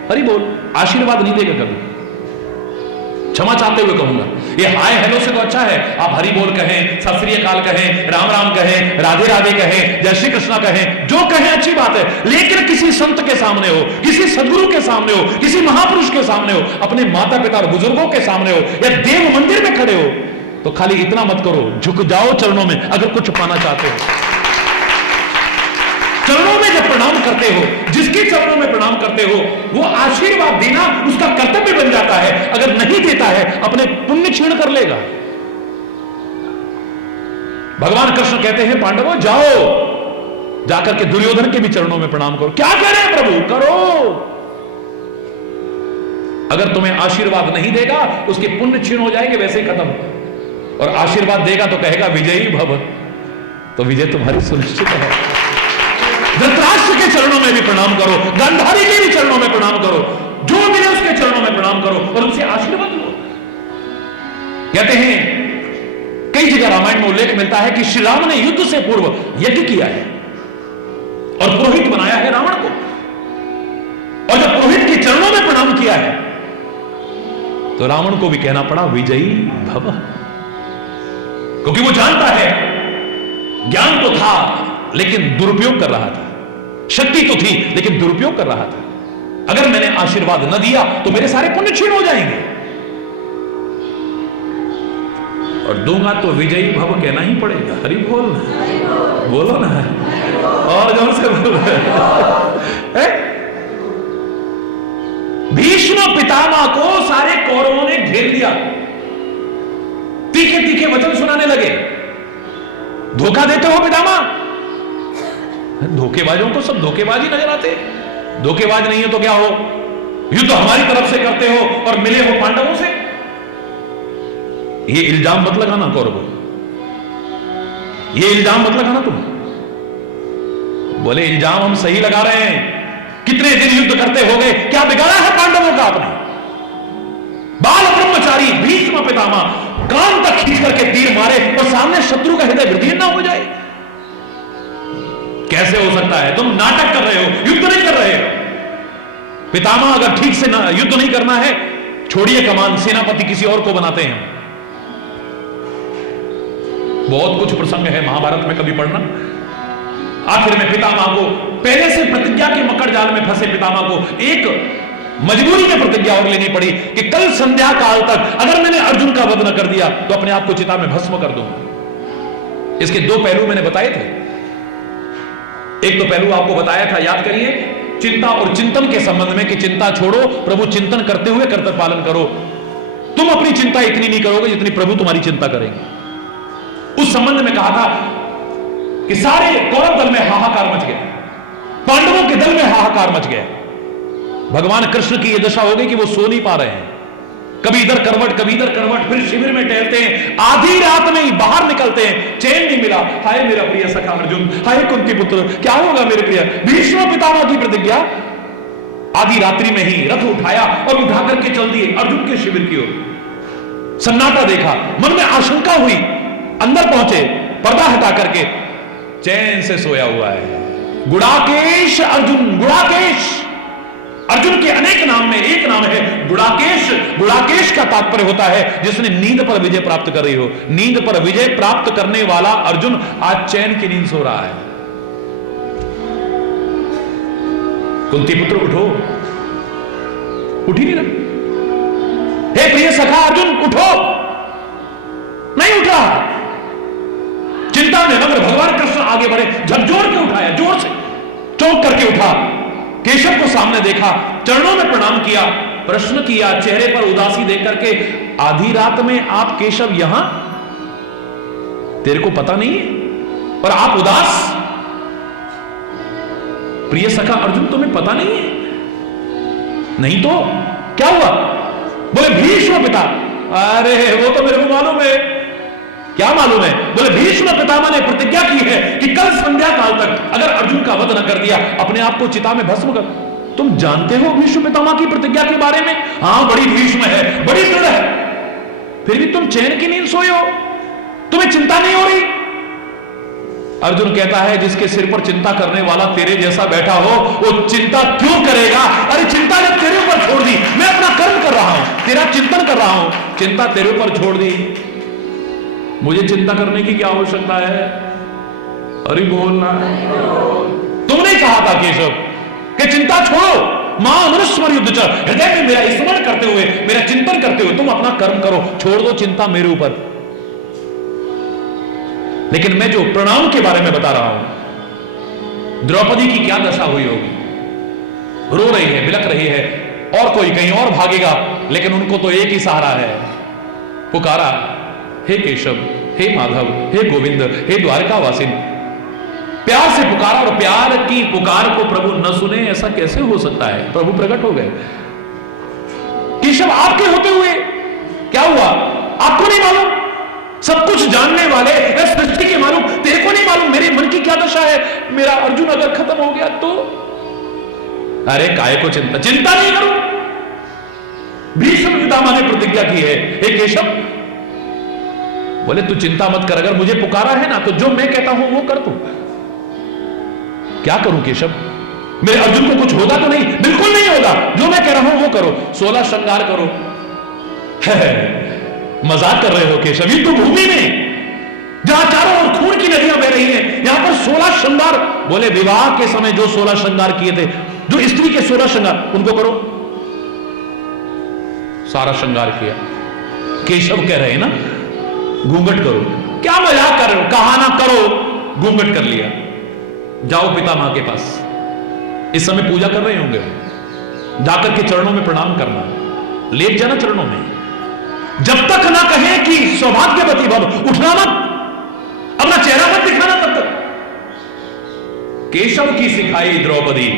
हरि बोल, आशीर्वाद नहीं देगा कभी। क्षमा चाहते हुए कहूंगा। ये हाय हेलो से तो अच्छा है, आप हरि बोल कहें, सत श्री अकाल कहें, राम राम कहें, राधे राधे कहें, जय श्री कृष्णा कहें, जो कहें अच्छी बात है। लेकिन किसी संत के सामने हो, किसी सदगुरु के सामने हो, किसी महापुरुष के सामने हो, अपने माता पिता और बुजुर्गों के सामने हो, या देव मंदिर में खड़े हो, तो खाली इतना मत करो, झुक जाओ चरणों में अगर कुछ पाना चाहते हो। चरणों में जब प्रणाम करते हो, जिसके चरणों में प्रणाम करते हो, वो आशीर्वाद देना उसका कर्तव्य बन जाता है। अगर नहीं देता है, अपने पुण्य क्षीण कर लेगा। भगवान कृष्ण कहते हैं पांडवों जाओ, जाकर के दुर्योधन के भी चरणों में प्रणाम करो। क्या कह रहे हैं प्रभु? करो। अगर तुम्हें आशीर्वाद नहीं देगा, उसके पुण्य क्षीण हो जाएंगे, वैसे ही खत्म। और आशीर्वाद देगा तो कहेगा विजयी भव, तो विजय तुम्हारी सुनिश्चित है। धृतराष्ट्र के चरणों में भी प्रणाम करो, गांधारी के भी चरणों में प्रणाम करो, जो मिले उसके चरणों में प्रणाम करो और उनसे आशीर्वाद लो। कहते हैं कई जगह रामायण में उल्लेख मिलता है कि श्री राम ने युद्ध से पूर्व यज्ञ किया है और पुरोहित बनाया है रावण को, और जब पुरोहित के चरणों में प्रणाम किया है तो रावण को भी कहना पड़ा विजयी भव, क्योंकि वो जानता है ज्ञान तो था लेकिन दुरुपयोग कर रहा था, शक्ति तो थी लेकिन दुरुपयोग कर रहा था। अगर मैंने आशीर्वाद न दिया तो मेरे सारे पुण्य क्षीण हो जाएंगे, और दूंगा तो विजयी भव कहना ही पड़ेगा। हरि बोल ना, बोलो ना, और जोर से बोलो। भीष्म पितामह को सारे कौरवों ने घेर लिया, तीखे तीखे वचन सुनाने लगे। धोखा देते हो पितामह? धोखेबाजों को सब धोखेबाज ही नजर आते। धोखेबाज नहीं है तो क्या हो, युद्ध हमारी तरफ से करते हो और मिले हो पांडवों से। ये इल्जाम मत लगाना कौरवों, ये इल्जाम मत लगाना तुम। बोले इल्जाम हम सही लगा रहे हैं, कितने दिन युद्ध करते हो गए, क्या बिगाड़ा है पांडवों का आपने? बाल ब्रह्मचारी भीष्म पितामह कान तक खींच करके तीर मारे और सामने शत्रु का हृदय विदीर्ण ना हो जाए। कैसे हो सकता है? तुम नाटक कर रहे हो, युद्ध नहीं कर रहे हो। पितामह अगर ठीक से युद्ध नहीं करना है, छोड़िए कमान, सेनापति किसी और को बनाते हैं। बहुत कुछ प्रसंग है महाभारत में, कभी पढ़ना। आखिर में पितामह को, पहले से प्रतिज्ञा के मकड़ जाल में फंसे पितामह को एक मजबूरी में प्रतिज्ञा और लेनी पड़ी कि कल संध्या काल तक अगर मैंने अर्जुन का वध न कर दिया तो अपने आप को चिता में भस्म कर दूंगा। इसके दो पहलू मैंने बताए थे। एक तो पहलू आपको बताया था, याद करिए, चिंता और चिंतन के संबंध में कि चिंता छोड़ो, प्रभु चिंतन करते हुए कर्तव्य पालन करो। तुम अपनी चिंता इतनी नहीं करोगे जितनी प्रभु तुम्हारी चिंता करेंगे। उस संबंध में कहा था कि सारे कौरव दल में हाहाकार मच गया, पांडवों के दल में हाहाकार मच गया। भगवान कृष्ण की यह दशा हो गई कि वो सो नहीं पा रहे हैं, कभी इधर करवट कभी इधर करवट, फिर शिविर में टहलते हैं, आधी रात में ही बाहर निकलते हैं, चैन नहीं मिला। हाय मेरा प्रिय सखा अर्जुन, हाय कुंती पुत्र, क्या होगा मेरे प्रिय? भीष्म पितामह की प्रतिज्ञा, आधी रात्रि में ही रथ उठाया और उठा करके चल दिए अर्जुन के शिविर की ओर। सन्नाटा देखा, मन में आशंका हुई, अंदर पहुंचे, पर्दा हटा करके चैन से सोया हुआ है गुड़ाकेश अर्जुन। गुड़ाकेश अर्जुन के अनेक नाम में एक नाम है गुड़ाकेश। गुड़ाकेश का तात्पर्य होता है जिसने नींद पर विजय प्राप्त कर रही हो। नींद पर विजय प्राप्त करने वाला अर्जुन आज चैन की नींद सो रहा है। कुंती पुत्र उठो, उठी नहीं ना। हे प्रिय सखा अर्जुन उठो, नहीं उठा। चिंता में मगर भगवान कृष्ण आगे बढ़े, झकझोर के उठाया, जोर से चौंक करके उठा, केशव को सामने देखा, चरणों में प्रणाम किया, प्रश्न किया चेहरे पर उदासी देख करके, आधी रात में आप केशव यहां, तेरे को पता नहीं है और आप उदास? प्रिय सखा अर्जुन तुम्हें पता नहीं है? नहीं तो क्या हुआ? बोले भीष्म पिता। अरे वो तो मेरे को मालूम है। क्या मालूम है? बोले भीष्म पितामह ने प्रतिज्ञा की है कि कल संध्या काल तक अगर अर्जुन का वध न कर दिया अपने आप को चिता में भस्म कर। तुम जानते हो भीष्म पितामह की प्रतिज्ञा के बारे में? हां, बड़ी भीष्म है, बड़ी दृढ़ है, फिर भी तुम चैन की नींद सोए हो, तुम्हें चिंता नहीं हो रही? अर्जुन कहता है जिसके सिर पर चिंता करने वाला तेरे जैसा बैठा हो वो चिंता क्यों करेगा? अरे चिंता जब तेरे ऊपर छोड़ दी, मैं अपना कर्म कर रहा हूं। तेरा चिंतन कर रहा हूं, चिंता तेरे ऊपर छोड़ दी, मुझे चिंता करने की क्या आवश्यकता है? अरे बोलना, तुमने कहा था केशव कि चिंता छोड़ो, मां अनुस्मर युद्ध चल, हृदय में मेरा स्मरण करते हुए, मेरा चिंतन करते हुए तुम अपना कर्म करो, छोड़ दो चिंता मेरे ऊपर। लेकिन मैं जो प्रणाम के बारे में बता रहा हूं, द्रौपदी की क्या दशा हुई होगी, रो रही है, बिलख रही है, और कोई कहीं और भागेगा, लेकिन उनको तो एक ही सहारा है, पुकारा, हे केशव, हे माधव, हे गोविंद, हे द्वारकावासिन, प्यार से पुकारा, और प्यार की पुकार को प्रभु न सुने, ऐसा कैसे हो सकता है? प्रभु प्रकट हो गए। केशव आपके होते हुए क्या हुआ? आपको नहीं मालूम? सब कुछ जानने वाले, सृष्टि के मालूम, तेरे को नहीं मालूम मेरे मन की क्या दशा है? मेरा अर्जुन अगर खत्म हो गया तो? अरे काय को चिंता, चिंता नहीं करो। भीष्म पितामह ने प्रतिज्ञा की है, हे केशव, बोले तू चिंता मत कर, अगर मुझे पुकारा है ना तो जो मैं कहता हूं वो कर तू। क्या करूं केशव? मेरे अर्जुन को कुछ होगा तो नहीं? बिल्कुल नहीं होगा, जो मैं कह रहा हूं वो करो, 16 श्रृंगार करो। मजाक कर रहे हो केशव? युद्ध भूमि में जहां चारों ओर खून की नदियां बह रही हैं, यहां पर 16 श्रृंगार। बोले विवाह के समय जो 16 श्रृंगार किए थे, जो स्त्री के 16 श्रृंगार, उनको करो। सारा श्रृंगार किया। केशव कह रहे हैं ना घूंघट करो। क्या मजाक कर रहे हो? कहा ना करो, घूंघट कर लिया। जाओ पितामह के पास, इस समय पूजा कर रहे होंगे, जाकर के चरणों में प्रणाम करना, लेट जाना चरणों में, जब तक ना कहे कि सौभाग्यवती भव, उठना मत, अपना चेहरा मत दिखाना तब तक। केशव की सिखाई द्रौपदी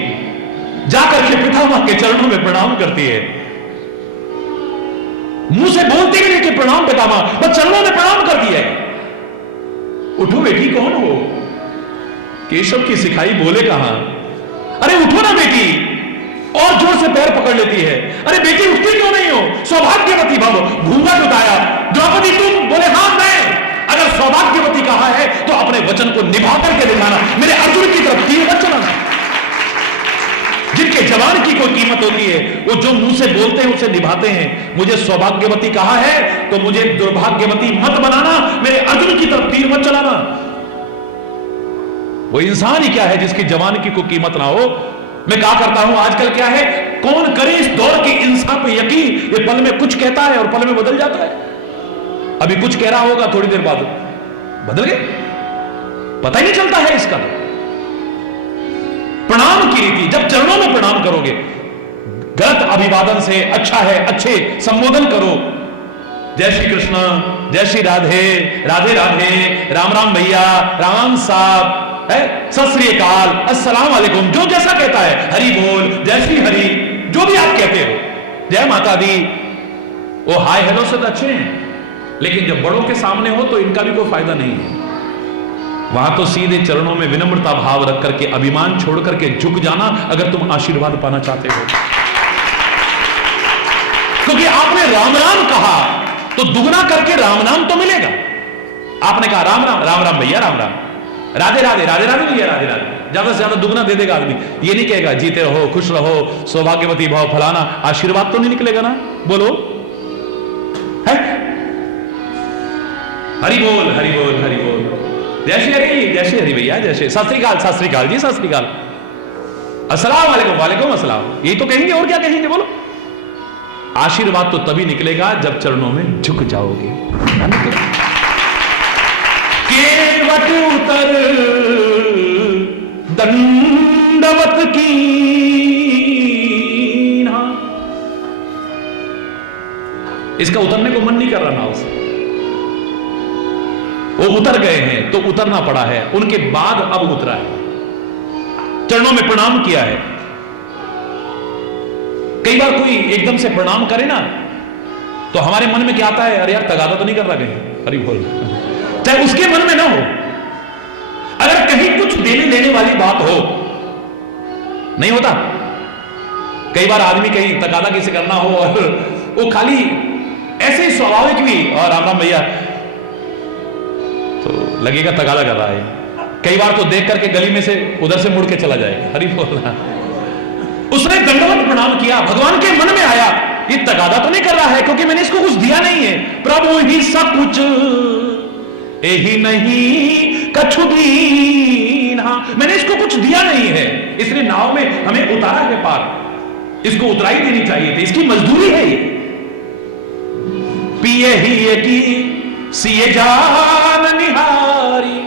जाकर के पितामह के चरणों में प्रणाम करती है, मुंह से बोलती भी नहीं कि प्रणाम पितामह, बस चरणों में प्रणाम कर दिया है। उठो बेटी, कौन हो? केशव की सिखाई बोले कहां? अरे उठो ना बेटी, और जोर से पैर पकड़ लेती है। अरे बेटी उठती क्यों नहीं हो? सौभाग्यवती भव, घूंघट उठाया। द्रौपदी तुम? बोले हां मैं। अगर सौभाग्यवती कहा है तो अपने वचन को निभा करके दिखाना, मेरे अर्जुन की तरफ तीर मत चलाना। जिनके जवान की कोई कीमत होती है, वो जो मुंह से बोलते हैं उसे निभाते हैं। मुझे सौभाग्यवती कहा है तो मुझे दुर्भाग्यवती मत बनाना, मेरे अर्जुन की तरफ तीर मत चलाना। वो इंसान ही क्या है जिसकी जवान की कोई कीमत ना हो? मैं क्या करता हूं आजकल, क्या है, कौन करे इस दौर के इंसान पे यकीन? ये पल में कुछ कहता है और पल में बदल जाता है। अभी कुछ कह रहा होगा, थोड़ी देर बाद बदल गए, पता ही नहीं चलता है इसका। प्रणाम की रीति, जब चरणों में प्रणाम करोगे, गलत अभिवादन से अच्छा है अच्छे संबोधन करो। जय श्री कृष्ण, जय श्री राधे, राधे राधे, राम राम भैया, राम राम साहब, सत श्री अकाल, अस्सलाम वालेकुम, जो जैसा कहता है, हरि बोल, जय श्री हरि, जो भी आप कहते हो, जय माता दी, वो हाय हेलो से तो अच्छे हैं, लेकिन जब बड़ों के सामने हो तो इनका भी कोई फायदा नहीं है। वहां तो सीधे चरणों में विनम्रता भाव रख करके, अभिमान छोड़ करके झुक जाना, अगर तुम आशीर्वाद पाना चाहते हो। क्योंकि आपने राम राम कहा तो दुगना करके राम नाम तो मिलेगा। आपने कहा राम राम, राम राम भैया, राम राम, राधे राधे, राधे राधे भैया, राधे राधे, ज्यादा से ज्यादा दुगना दे देगा आदमी। ये नहीं कहेगा जीते रहो, खुश रहो, सौभाग्यवती भाव, फलाना, आशीर्वाद तो नहीं निकलेगा ना। बोलो है? हरि बोल, हरि बोल, हरि बोल, जय श्री हरि, जय श्री हरि भैया, जय श्री, सत श्री अकाल, सत श्री अकाल जी, सत श्री अकाल, अस्सलाम वालेकुम, वालेकुम अस्सलाम, यही तो कहेंगे, और क्या कहेंगे? बोलो। आशीर्वाद तो तभी निकलेगा जब चरणों में झुक जाओगे। केवट उतर दंडवत की, इसका उतरने को मन नहीं कर रहा ना उसे, वो उतर गए हैं तो उतरना पड़ा है, उनके बाद अब उतरा है, चरणों में प्रणाम किया है। कई बार कोई एकदम से प्रणाम करे ना तो हमारे मन में क्या आता है? अरे यार तगादा तो नहीं कर रहा कहीं, अरे बोल, चाहे उसके मन में ना हो, अगर कहीं कुछ देने लेने वाली बात हो, नहीं होता। कई बार आदमी कहीं तगादा किसी करना हो और वो खाली ऐसे ही स्वाभाविक भी, और राम राम भैया, तो लगेगा तगादा कर रहा है। कई बार तो देख करके गली में से उधर से मुड़ के चला जाएगा, हरि बोल। उसने दंडवत प्रणाम किया, भगवान के मन में आया ये तगादा तो नहीं कर रहा है क्योंकि मैंने इसको कुछ दिया नहीं है। प्रभु ही सब कुछ यही नहीं कछु दीना, मैंने इसको कुछ दिया नहीं है, इसलिए नाव में हमें उतारा है पार, इसको उतराई देनी चाहिए थी, इसकी मजदूरी है ये। पिए ही ये की सिए जान निहारी।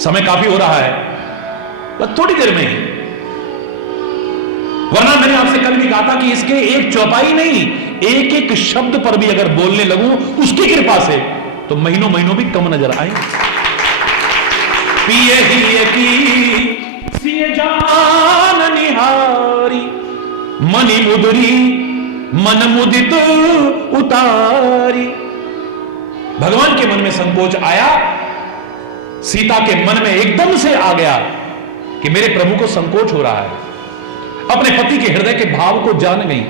समय काफी हो रहा है, बस थोड़ी देर में ही, वरना मैंने आपसे कल भी कहा था कि इसके एक चौपाई नहीं, एक एक शब्द पर भी अगर बोलने लगूं उसकी कृपा से तो महीनों महीनों भी कम नजर आए। पिए ही की सिए जान निहारी, मनि मुदरी मन मुदित उतारी। भगवान के मन में संकोच आया, सीता के मन में एकदम से आ गया कि मेरे प्रभु को संकोच हो रहा है। अपने पति के हृदय के भाव को जान गई,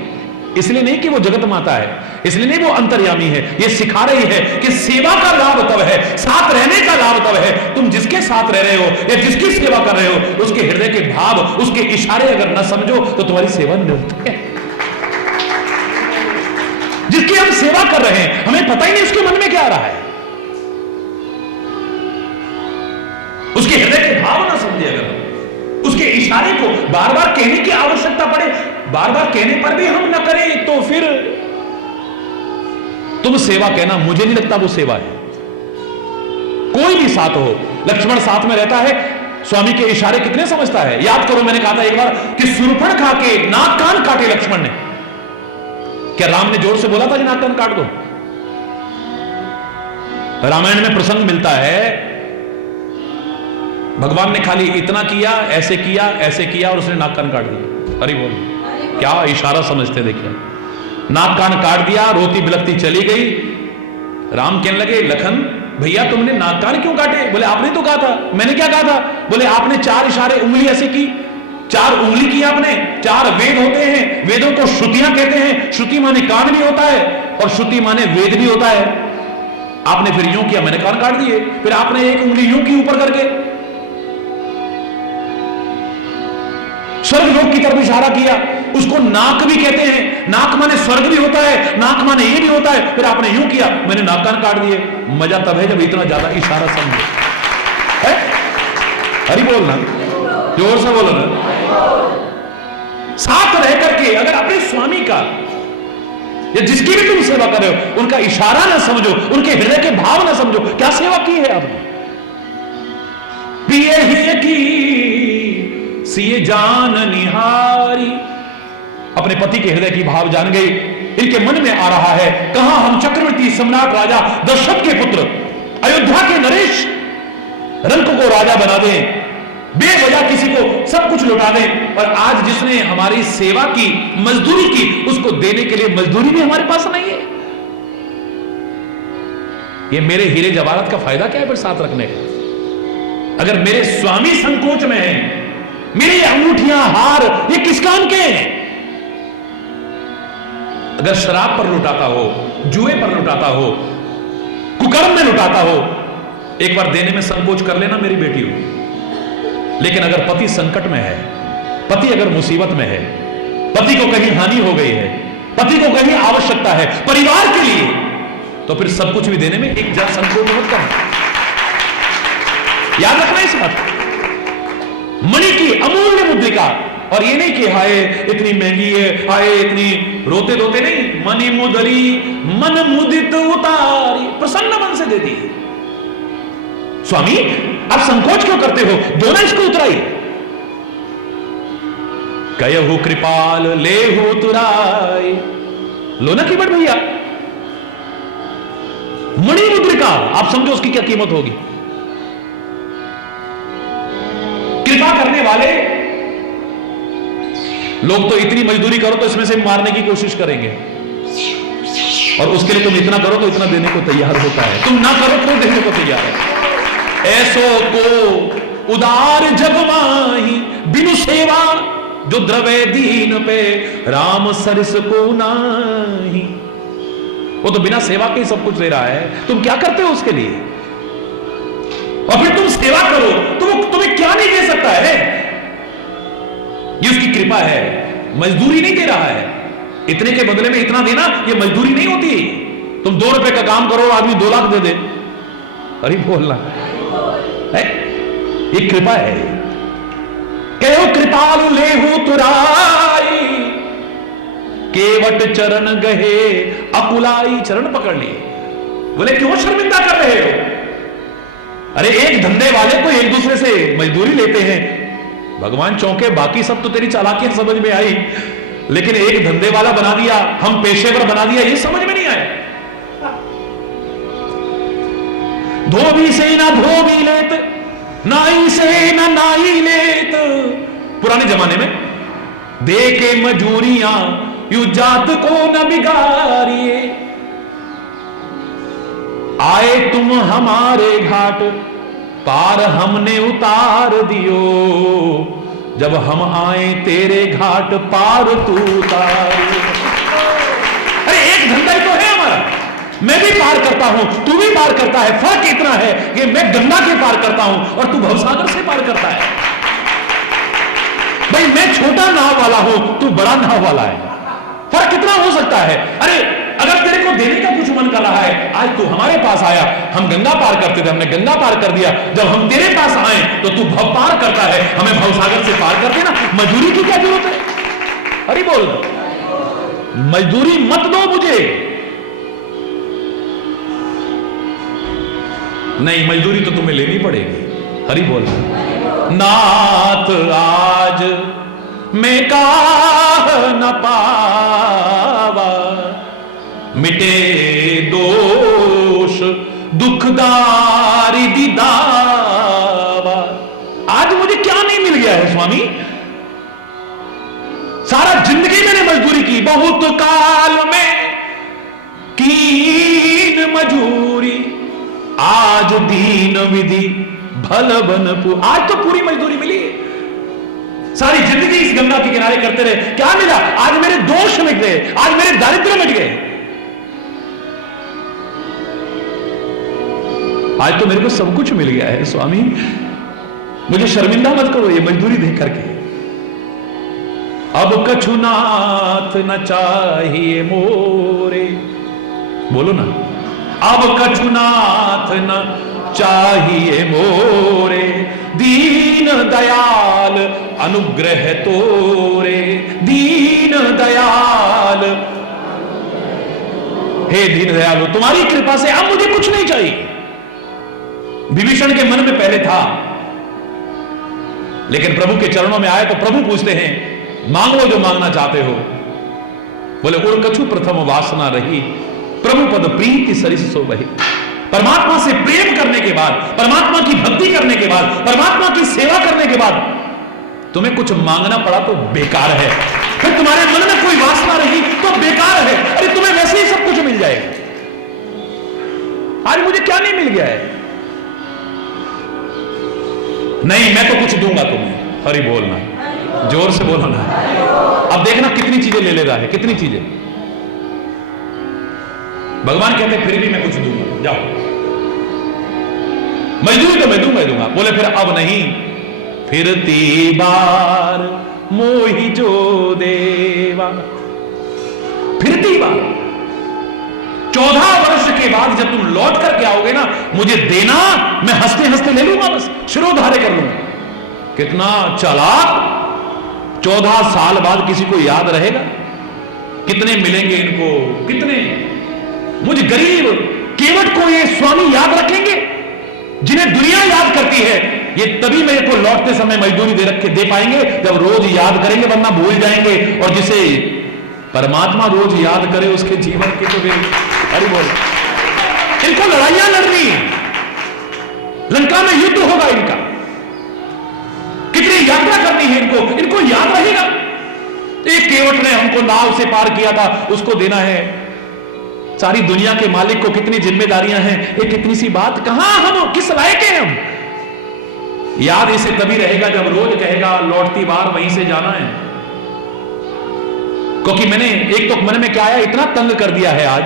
इसलिए नहीं कि वो जगत माता है, इसलिए नहीं वो अंतर्यामी है, ये सिखा रही है कि सेवा का लाभ तब है, साथ रहने का लाभ तब है, तुम जिसके साथ रह रहे हो या जिसकी सेवा कर रहे हो उसके हृदय के भाव, उसके इशारे अगर न समझो तो तुम्हारी सेवा निरर्थक है। जिसकी हम सेवा कर रहे हैं हमें पता ही नहीं उसके मन में क्या आ रहा है, उसके हृदय के भाव ना समझे, अगर उसके इशारे को बार बार कहने की आवश्यकता पड़े, बार बार कहने पर भी हम न करें तो फिर तुम सेवा कहना, मुझे नहीं लगता वो सेवा है। कोई भी साथ हो, लक्ष्मण साथ में रहता है, स्वामी के इशारे कितने समझता है। याद करो मैंने कहा था एक बार कि सुरफण खा के नाक कान काटे लक्ष्मण ने, क्या राम ने जोर से बोला था कि नाक कान काट दो? रामायण में प्रसंग मिलता है, भगवान ने खाली इतना किया, ऐसे किया और उसने नाक कान काट दिया। अरे बोल, क्या इशारा समझते, देखिए नाक कान काट दिया, रोती बिलखती चली गई। राम कहने लगे लखन भैया तुमने नाक कान क्यों काटे? बोले आपने तो कहा था। मैंने क्या कहा था? बोले आपने 4 इशारे, उंगली ऐसे की, 4 उंगली की आपने। 4 वेद होते हैं, वेदों को श्रुतियां कहते हैं, श्रुति माने कान भी होता है और श्रुति माने वेद भी होता है। आपने फिर यूं किया, मैंने कान काट दिए। फिर आपने एक उंगली यूं की ऊपर करके स्वर्ग लोक की तरफ इशारा किया, उसको नाक भी कहते हैं, नाक माने स्वर्ग भी होता है, नाक माने ये भी होता है। फिर आपने यूं किया, मैंने नाक कान काट दिए। मजा तब है जब इतना ज्यादा इशारा समझे। हरि बोलना, जोर से बोलो ना। साथ रह करके अगर अपने स्वामी का या जिसकी भी तुम सेवा कर रहे हो उनका इशारा ना समझो, उनके हृदय के भाव ना समझो, क्या सेवा की है आपने? पिए ही की सिए जान निहारी, अपने पति के हृदय की भाव जान गई। इनके मन में आ रहा है, कहां हम चक्रवर्ती सम्राट राजा दशरथ के पुत्र अयोध्या के नरेश रंक को राजा बना दें, बेवजह किसी को सब कुछ लुटा दें, और आज जिसने हमारी सेवा की, मजदूरी की, उसको देने के लिए मजदूरी भी हमारे पास नहीं है। ये मेरे हीरे जवाहरात का फायदा क्या है फिर साथ रखने का? अगर मेरे स्वामी संकोच में है, मेरी अंगूठियां हार ये किस काम के हैं? अगर शराब पर लुटाता हो, जुए पर लुटाता हो, कुकर्म में लुटाता हो, एक बार देने में संकोच कर लेना मेरी बेटी हो। लेकिन अगर पति संकट में है, पति अगर मुसीबत में है, पति को कहीं हानि हो गई है, पति को कहीं आवश्यकता है परिवार के लिए, तो फिर सब कुछ भी देने में एक जरा संकोच मत करना। याद रखना इस बात, मणि की अमूल्य मुद्रिका, और ये नहीं कि हाय इतनी महंगी है, हाय इतनी, रोते धोते नहीं, मणि मुदरी मन मुदित उतारी, प्रसन्न मन से दे दी। स्वामी आप संकोच क्यों करते हो, दो ना इसको उतराई। कयहु कृपाल ले हो तुराई, लो ना कीमत भैया। मणि मुद्रिका, आप समझो उसकी क्या कीमत होगी। कृपा करने वाले लोग तो इतनी मजदूरी करो तो इसमें से मारने की कोशिश करेंगे, और उसके लिए तुम इतना करो तो इतना देने को तैयार होता है, तुम ना करो तो देने को तैयार है। ऐसो को उदार जग माही बिनु सेवा, जो द्रवे दीन पे राम सरस को नाही। वो तो बिना सेवा के ही सब कुछ दे रहा है, तुम क्या करते हो उसके लिए? और फिर तुम सेवा करो तो वो तुम्हें क्या नहीं दे सकता है? ये उसकी कृपा है, मजदूरी नहीं दे रहा है। इतने के बदले में इतना देना, ये मजदूरी नहीं होती। तुम 2 रुपए का काम करो, आदमी 2 लाख दे दे। अरे बोलना है, ये कृपा है। कहो कृपालु लेहू तुराई, केवट चरण गहे अकुलाई। चरण पकड़ लिए, बोले क्यों शर्मिंदा कर रहे हो? अरे एक धंधे वाले को एक दूसरे से मजदूरी लेते हैं, भगवान चौंके। बाकी सब तो तेरी चालाकी समझ में आई, लेकिन एक धंधे वाला बना दिया, हम पेशेवर बना दिया, ये समझ में नहीं आया। धोबी से ना धोबी लेत, नाई से ना नाई लेत। पुराने जमाने में दे के मजूरियां यू जात को न बिगाड़िए। आए तुम हमारे घाट पार हमने उतार दियो, जब हम आए तेरे घाट पार तू उतार। अरे एक धंधा ही तो है हमारा, मैं भी पार करता हूं, तू भी पार करता है। फर्क इतना है कि मैं गंगा के पार करता हूं और तू भवसागर से पार करता है। भाई मैं छोटा नाव वाला हूं, तू बड़ा नाव वाला है। फर्क कितना हो सकता है? अरे अगर तेरे को देने का कुछ मन कर रहा है, आज तू हमारे पास आया, हम गंगा पार करते थे, हमने गंगा पार कर दिया। जब हम तेरे पास आए तो तू भव पार करता है, हमें भवसागर से पार कर देना। मजदूरी की क्या जरूरत है? अरे बोल, मजदूरी मत दो मुझे। नहीं, मजदूरी तो तुम्हें लेनी पड़ेगी। हरि बोल। नाथ आज मैं काह न पावा, मिटे दोष दुखदारी दीदावा। आज मुझे क्या नहीं मिल गया है स्वामी? सारा जिंदगी मैंने मजदूरी की, बहुत काल में कीन मजूरी, आज दीन विधि भल बन। आज तो पूरी मजदूरी मिली। सारी जिंदगी इस गंगा के किनारे करते रहे, क्या मिला? आज मेरे दोष मिट गए, आज मेरे दारिद्र्य मिट गए। आज तो मेरे को सब कुछ मिल गया है स्वामी, मुझे शर्मिंदा मत करो ये मजदूरी देख करके। अब कछु नाथ न चाहिए मोरे, बोलो ना। अब कछु नाथ न चाहिए मोरे, दीन दयाल अनुग्रह तोरे। दीन दयाल, हे दीन दयाल, तुम्हारी कृपा से अब मुझे कुछ नहीं चाहिए। विभीषण के मन में पहले था, लेकिन प्रभु के चरणों में आए तो प्रभु पूछते हैं, मांग लो जो मांगना चाहते हो। बोले उड़ कछु प्रथम वासना रही, प्रभु पद प्रीति सरिस सो बही। परमात्मा से प्रेम करने के बाद, परमात्मा की भक्ति करने के बाद, परमात्मा की सेवा करने के बाद तुम्हें कुछ मांगना पड़ा तो बेकार है। फिर तुम्हारे मन में कोई वासना रही तो बेकार है। अरे तुम्हें वैसे ही सब कुछ मिल जाएगा। आज मुझे क्या नहीं मिल गया है? नहीं, मैं तो कुछ दूंगा तुम्हें। हरि बोलना, जोर से बोलो ना। अब देखना कितनी चीजें ले रहा है, कितनी चीजें। भगवान कहते फिर भी मैं कुछ दूंगा, जाओ। मजदूरी तो मैं दूंगा। बोले फिर अब नहीं, फिरती बार मोहि जो देवा। फिरती बार 14 वर्ष के बाद जब तुम लौट करके आओगे ना, मुझे देना, मैं हंसते हंसते ले लूंगा, बस शिरोधार्य कर लूंगा। कितना चालाक! 14 साल बाद किसी को याद रहेगा? कितने मिलेंगे इनको, कितने? मुझ गरीब केवट को ये स्वामी याद रखेंगे, जिन्हें दुनिया याद करती है। ये तभी मेरे को लौटते समय मजदूरी दे पाएंगे जब रोज याद करेंगे, वरना भूल जाएंगे। और जिसे परमात्मा रोज याद करे उसके जीवन के तो वे हरि बोल। इनको लड़ाइयां लड़नी, लंका में युद्ध होगा इनका, कितनी यात्रा करनी है इनको याद रहेगा। एक केवट ने हमको नाव से पार किया था, उसको देना है। सारी दुनिया के मालिक को कितनी जिम्मेदारियां हैं, ये कितनी सी बात। कहां हम, किस लायक हैं हम? याद इसे तभी रहेगा जब रोज कहेगा लौटती बार वहीं से जाना है। क्योंकि मैंने एक तो मन में क्या आया, इतना तंग कर दिया है आज,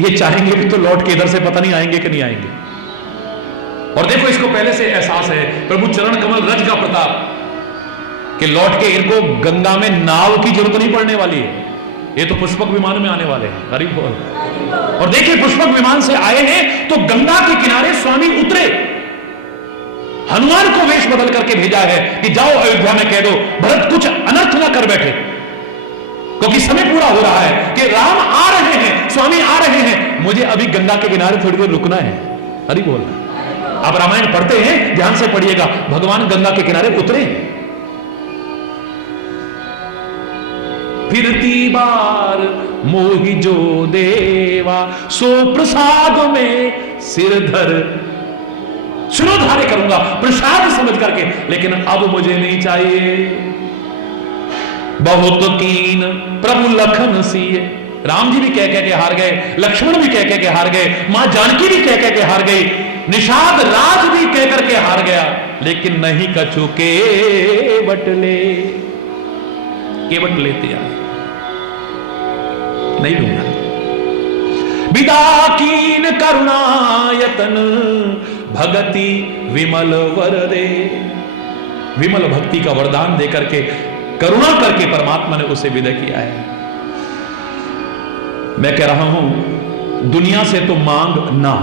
ये चाहेंगे भी तो लौट के इधर से पता नहीं आएंगे कि नहीं आएंगे। और देखो इसको पहले से एहसास है, प्रभु चरण कमल रज का प्रताप, कि लौट के इनको गंगा में नाव की जरूरत नहीं पड़ने वाली है, ये तो पुष्पक विमान में आने वाले हैं। हरि बोल। और देखिए पुष्पक विमान से आए हैं तो गंगा के किनारे स्वामी उतरे, हनुमान को वेश बदल करके भेजा है कि जाओ अयोध्या में कह दो भरत कुछ अनर्थ ना कर बैठे, क्योंकि समय पूरा हो रहा है कि राम आ रहे हैं, स्वामी आ रहे हैं, मुझे अभी गंगा के किनारे थोड़ी देर रुकना है। हरि बोल। आप रामायण पढ़ते हैं, ध्यान से पढ़िएगा, भगवान गंगा के किनारे उतरे। फिरती बार मोहि जो देवा, सो प्रसाद में सिर धर। सिरोधार्य करूंगा प्रसाद समझ करके, लेकिन अब मुझे नहीं चाहिए। बहुत कीन प्रभु लखन सिए। राम जी भी कह कह के हार गए, लक्ष्मण भी कह कह के हार गए, मां जानकी भी कह कह के हार गई, निषाद राज भी कह करके हार गया, लेकिन नहीं कछु केवट ले। केवट लेते आए, नहीं लूंगा। विदा कीन करुणायतन, भगति विमल वर दे। विमल भक्ति का वरदान देकर के, करुणा करके परमात्मा ने उसे विदा किया है। मैं कह रहा हूं दुनिया से तो मांग ना,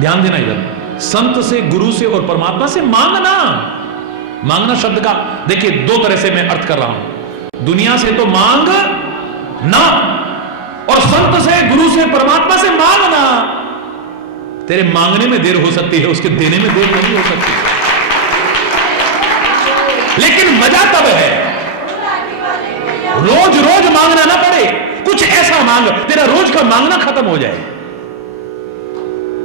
ध्यान देना इधर, संत से, गुरु से और परमात्मा से मांगना। मांगना शब्द का देखिए दो तरह से मैं अर्थ कर रहा हूं। दुनिया से तो मांग ना, और संत से, गुरु से, परमात्मा से मांगना। तेरे मांगने में देर हो सकती है, उसके देने में देर नहीं हो सकती, लेकिन मजा तब है रोज रोज मांगना ना पड़े। कुछ ऐसा मांग, तेरा रोज का मांगना खत्म हो जाए।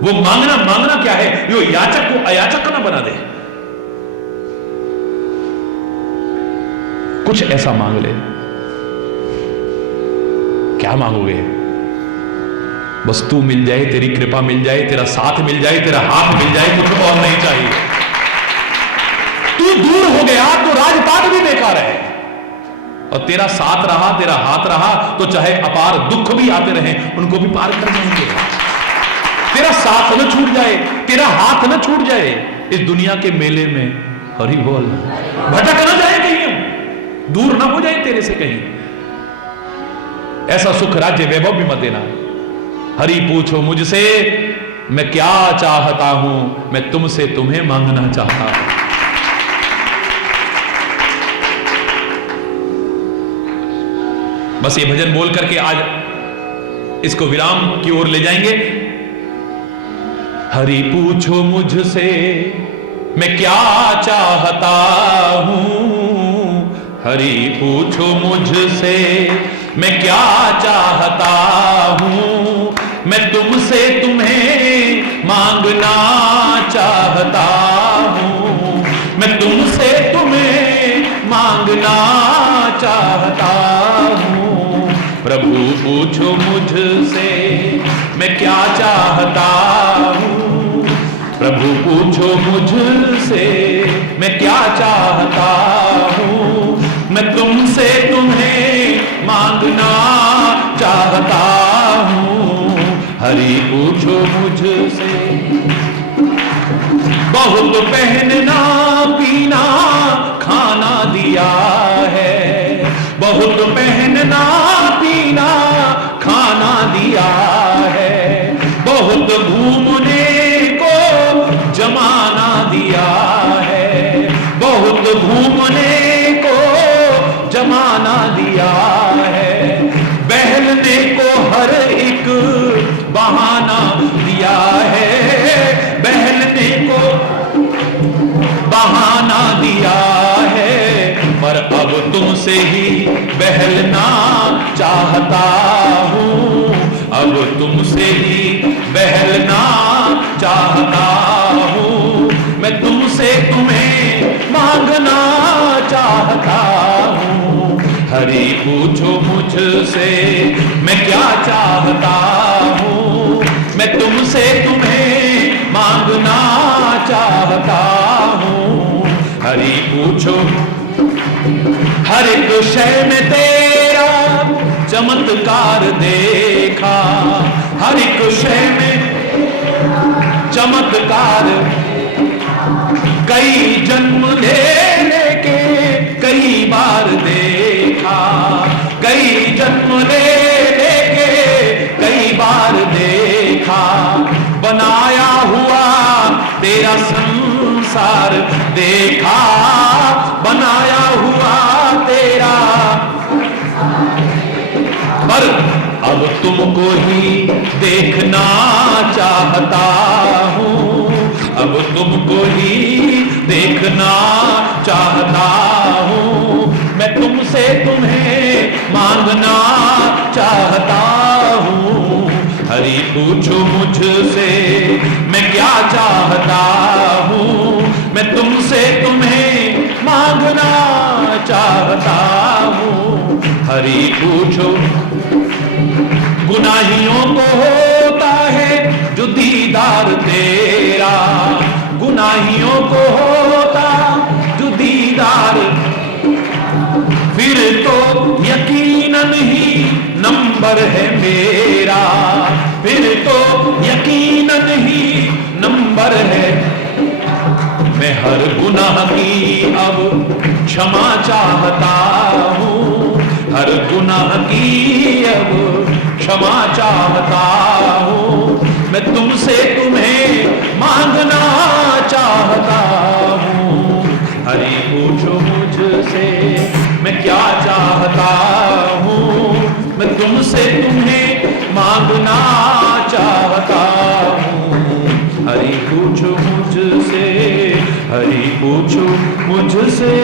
वो मांगना क्या है, जो याचक को अयाचक ना बना दे। कुछ ऐसा मांग ले। क्या मांगोगे? बस तू मिल जाए, तेरी कृपा मिल जाए, तेरा साथ मिल जाए, तेरा हाथ मिल जाए, कुछ और नहीं चाहिए। तू दूर हो गया तो राजपाट भी बेकार है, और तेरा साथ रहा, तेरा हाथ रहा, तो चाहे अपार दुख भी आते रहे उनको भी पार कर जाएंगे। तेरा साथ न छूट जाए, तेरा हाथ न छूट जाए इस दुनिया के मेले में। हरि बोल। भटक ना जाए कहीं, दूर ना हो जाए तेरे से कहीं। ऐसा सुख राज्य वैभव भी मत देना। हरि पूछो मुझसे मैं क्या चाहता हूं, मैं तुमसे तुम्हें मांगना चाहता हूं। बस ये भजन बोल करके आज इसको विराम की ओर ले जाएंगे। हरि पूछो मुझसे मैं क्या चाहता हूं, हरि पूछो मुझसे मैं क्या चाहता हूं, मैं तुमसे तुम्हें मांगना चाहता हूं, मैं तुमसे तुम्हें मांगना चाहता हूं। प्रभु पूछो मुझसे मैं क्या चाहता हूं, प्रभु पूछो मुझसे मैं क्या चाहता हूं, मैं तुमसे तुम्हें मांगना चाहता हूं। हरि पूछो मुझसे। बहुत पहनना पीना खाना दिया है, बहुत पहनना पीना खाना दिया है, बहुत घूमने को जमाना दिया है, बहुत घूमने को जमाना दिया है, बहलने को हर एक बहाना दिया है, बहलने को बहाना दिया है, पर अब तुमसे ही बहलना चाहता हूं, अब तुमसे ही बहलना चाहता हूं, मैं तुमसे तुम्हें मांगना चाहता हूं। हरि पूछो मुझसे मैं क्या चाहता हूं, मैं तुमसे तुम्हें मांगना चाहता हूं। हरि पूछो। हर एक शय में तेरा चमत्कार देखा, हर एक शय में चमत्कार, कई जन्म ले लेके पर अब तुमको ही देखना चाहता हूं, अब तुमको ही देखना चाहता हूं, मैं तुमसे तुम्हें मांगना चाहता हूं। हरि पूछो मुझसे मैं क्या चाहता हूं, मैं तुमसे तुम्हें मांगना चाहता हूं। हरि पूछो, गुनाहियों को होता है जो दीदार तेरा, गुनाहियों को होता जो दीदार, फिर तो यकीनन ही नंबर है मेरा, फिर तो यकीनन ही नंबर है। मैं हर गुनाह की अब क्षमा चाहता हूं, हर गुनाह की अब क्षमा चाहता हूं, मैं तुमसे तुम्हें मांगना चाहता हूं। हरि पूछो मुझसे मैं क्या चाहता हूं, मैं तुमसे तुम्हें मांगना चाहता हूं। हरि पूछो मुझसे, हरि पूछो मुझसे।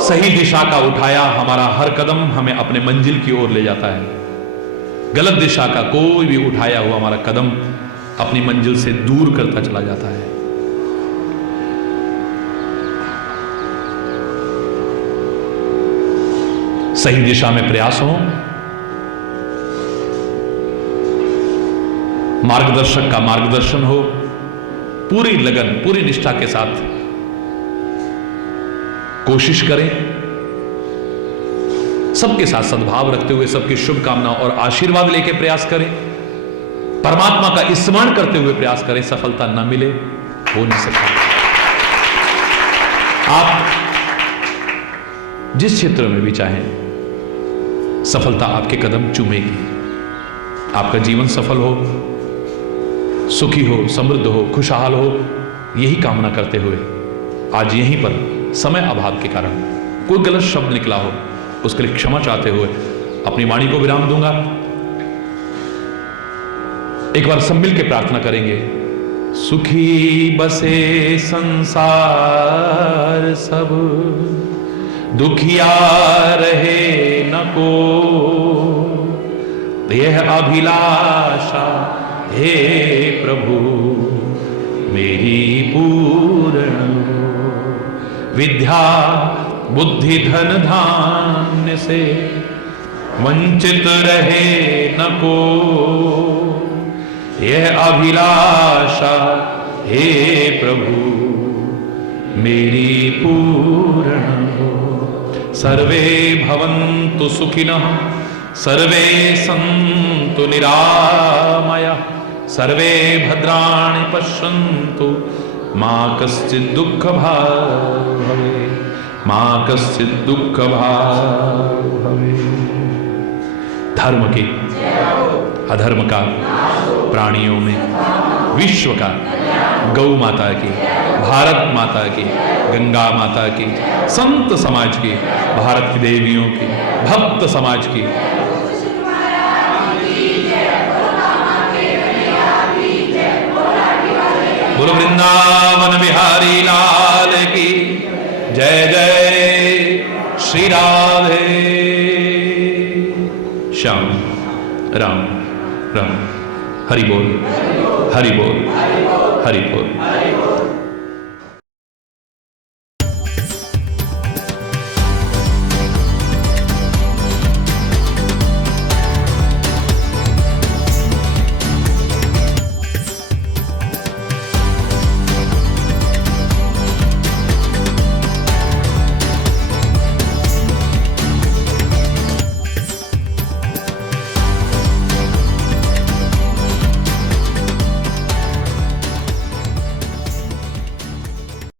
सही दिशा का उठाया हमारा हर कदम हमें अपने मंजिल की ओर ले जाता है, गलत दिशा का कोई भी उठाया हुआ हमारा कदम अपनी मंजिल से दूर करता चला जाता है। सही दिशा में प्रयास हो, मार्गदर्शक का मार्गदर्शन हो, पूरी लगन पूरी निष्ठा के साथ कोशिश करें, सबके साथ सद्भाव रखते हुए सबकी शुभकामना और आशीर्वाद लेके प्रयास करें, परमात्मा का स्मरण करते हुए प्रयास करें। सफलता न मिले हो नहीं सकता। आप जिस क्षेत्र में भी चाहें सफलता आपके कदम चूमेगी। आपका जीवन सफल हो, सुखी हो, समृद्ध हो, खुशहाल हो, यही कामना करते हुए आज यहीं पर समय अभाव के कारण कोई गलत शब्द निकला हो उसके लिए क्षमा चाहते हुए अपनी वाणी को विराम दूंगा। एक बार सब मिल के प्रार्थना करेंगे। सुखी बसे संसार सब, दुखिया रहे न को, यह अभिलाषा हे प्रभु मेरी पूर्ण हो। विद्या बुद्धि धन धान्य से वंचित रहे न को, यह अभिलाषा हे प्रभु मेरी पूर्ण हो। सर्वे भवन्तु सुखिनः, सर्वे सन्तु निरामयाः, सर्वे भद्राणि पश्यन्तु, मा कश्चित् दुःख भाग् भवेत्, मा कश्चित् दुःख भाग् भवेत्। धर्म की, अधर्म का, प्राणियों में, विश्व का, गौ माता की, भारत माता की, गंगा माता की, संत समाज की, भारत की देवियों की, भक्त समाज की, बोलो वृंदावन बिहारी लाल की जय जय। श्री राधे श्याम राम राम। हरि बोल, हरि बोल, हरि बोल।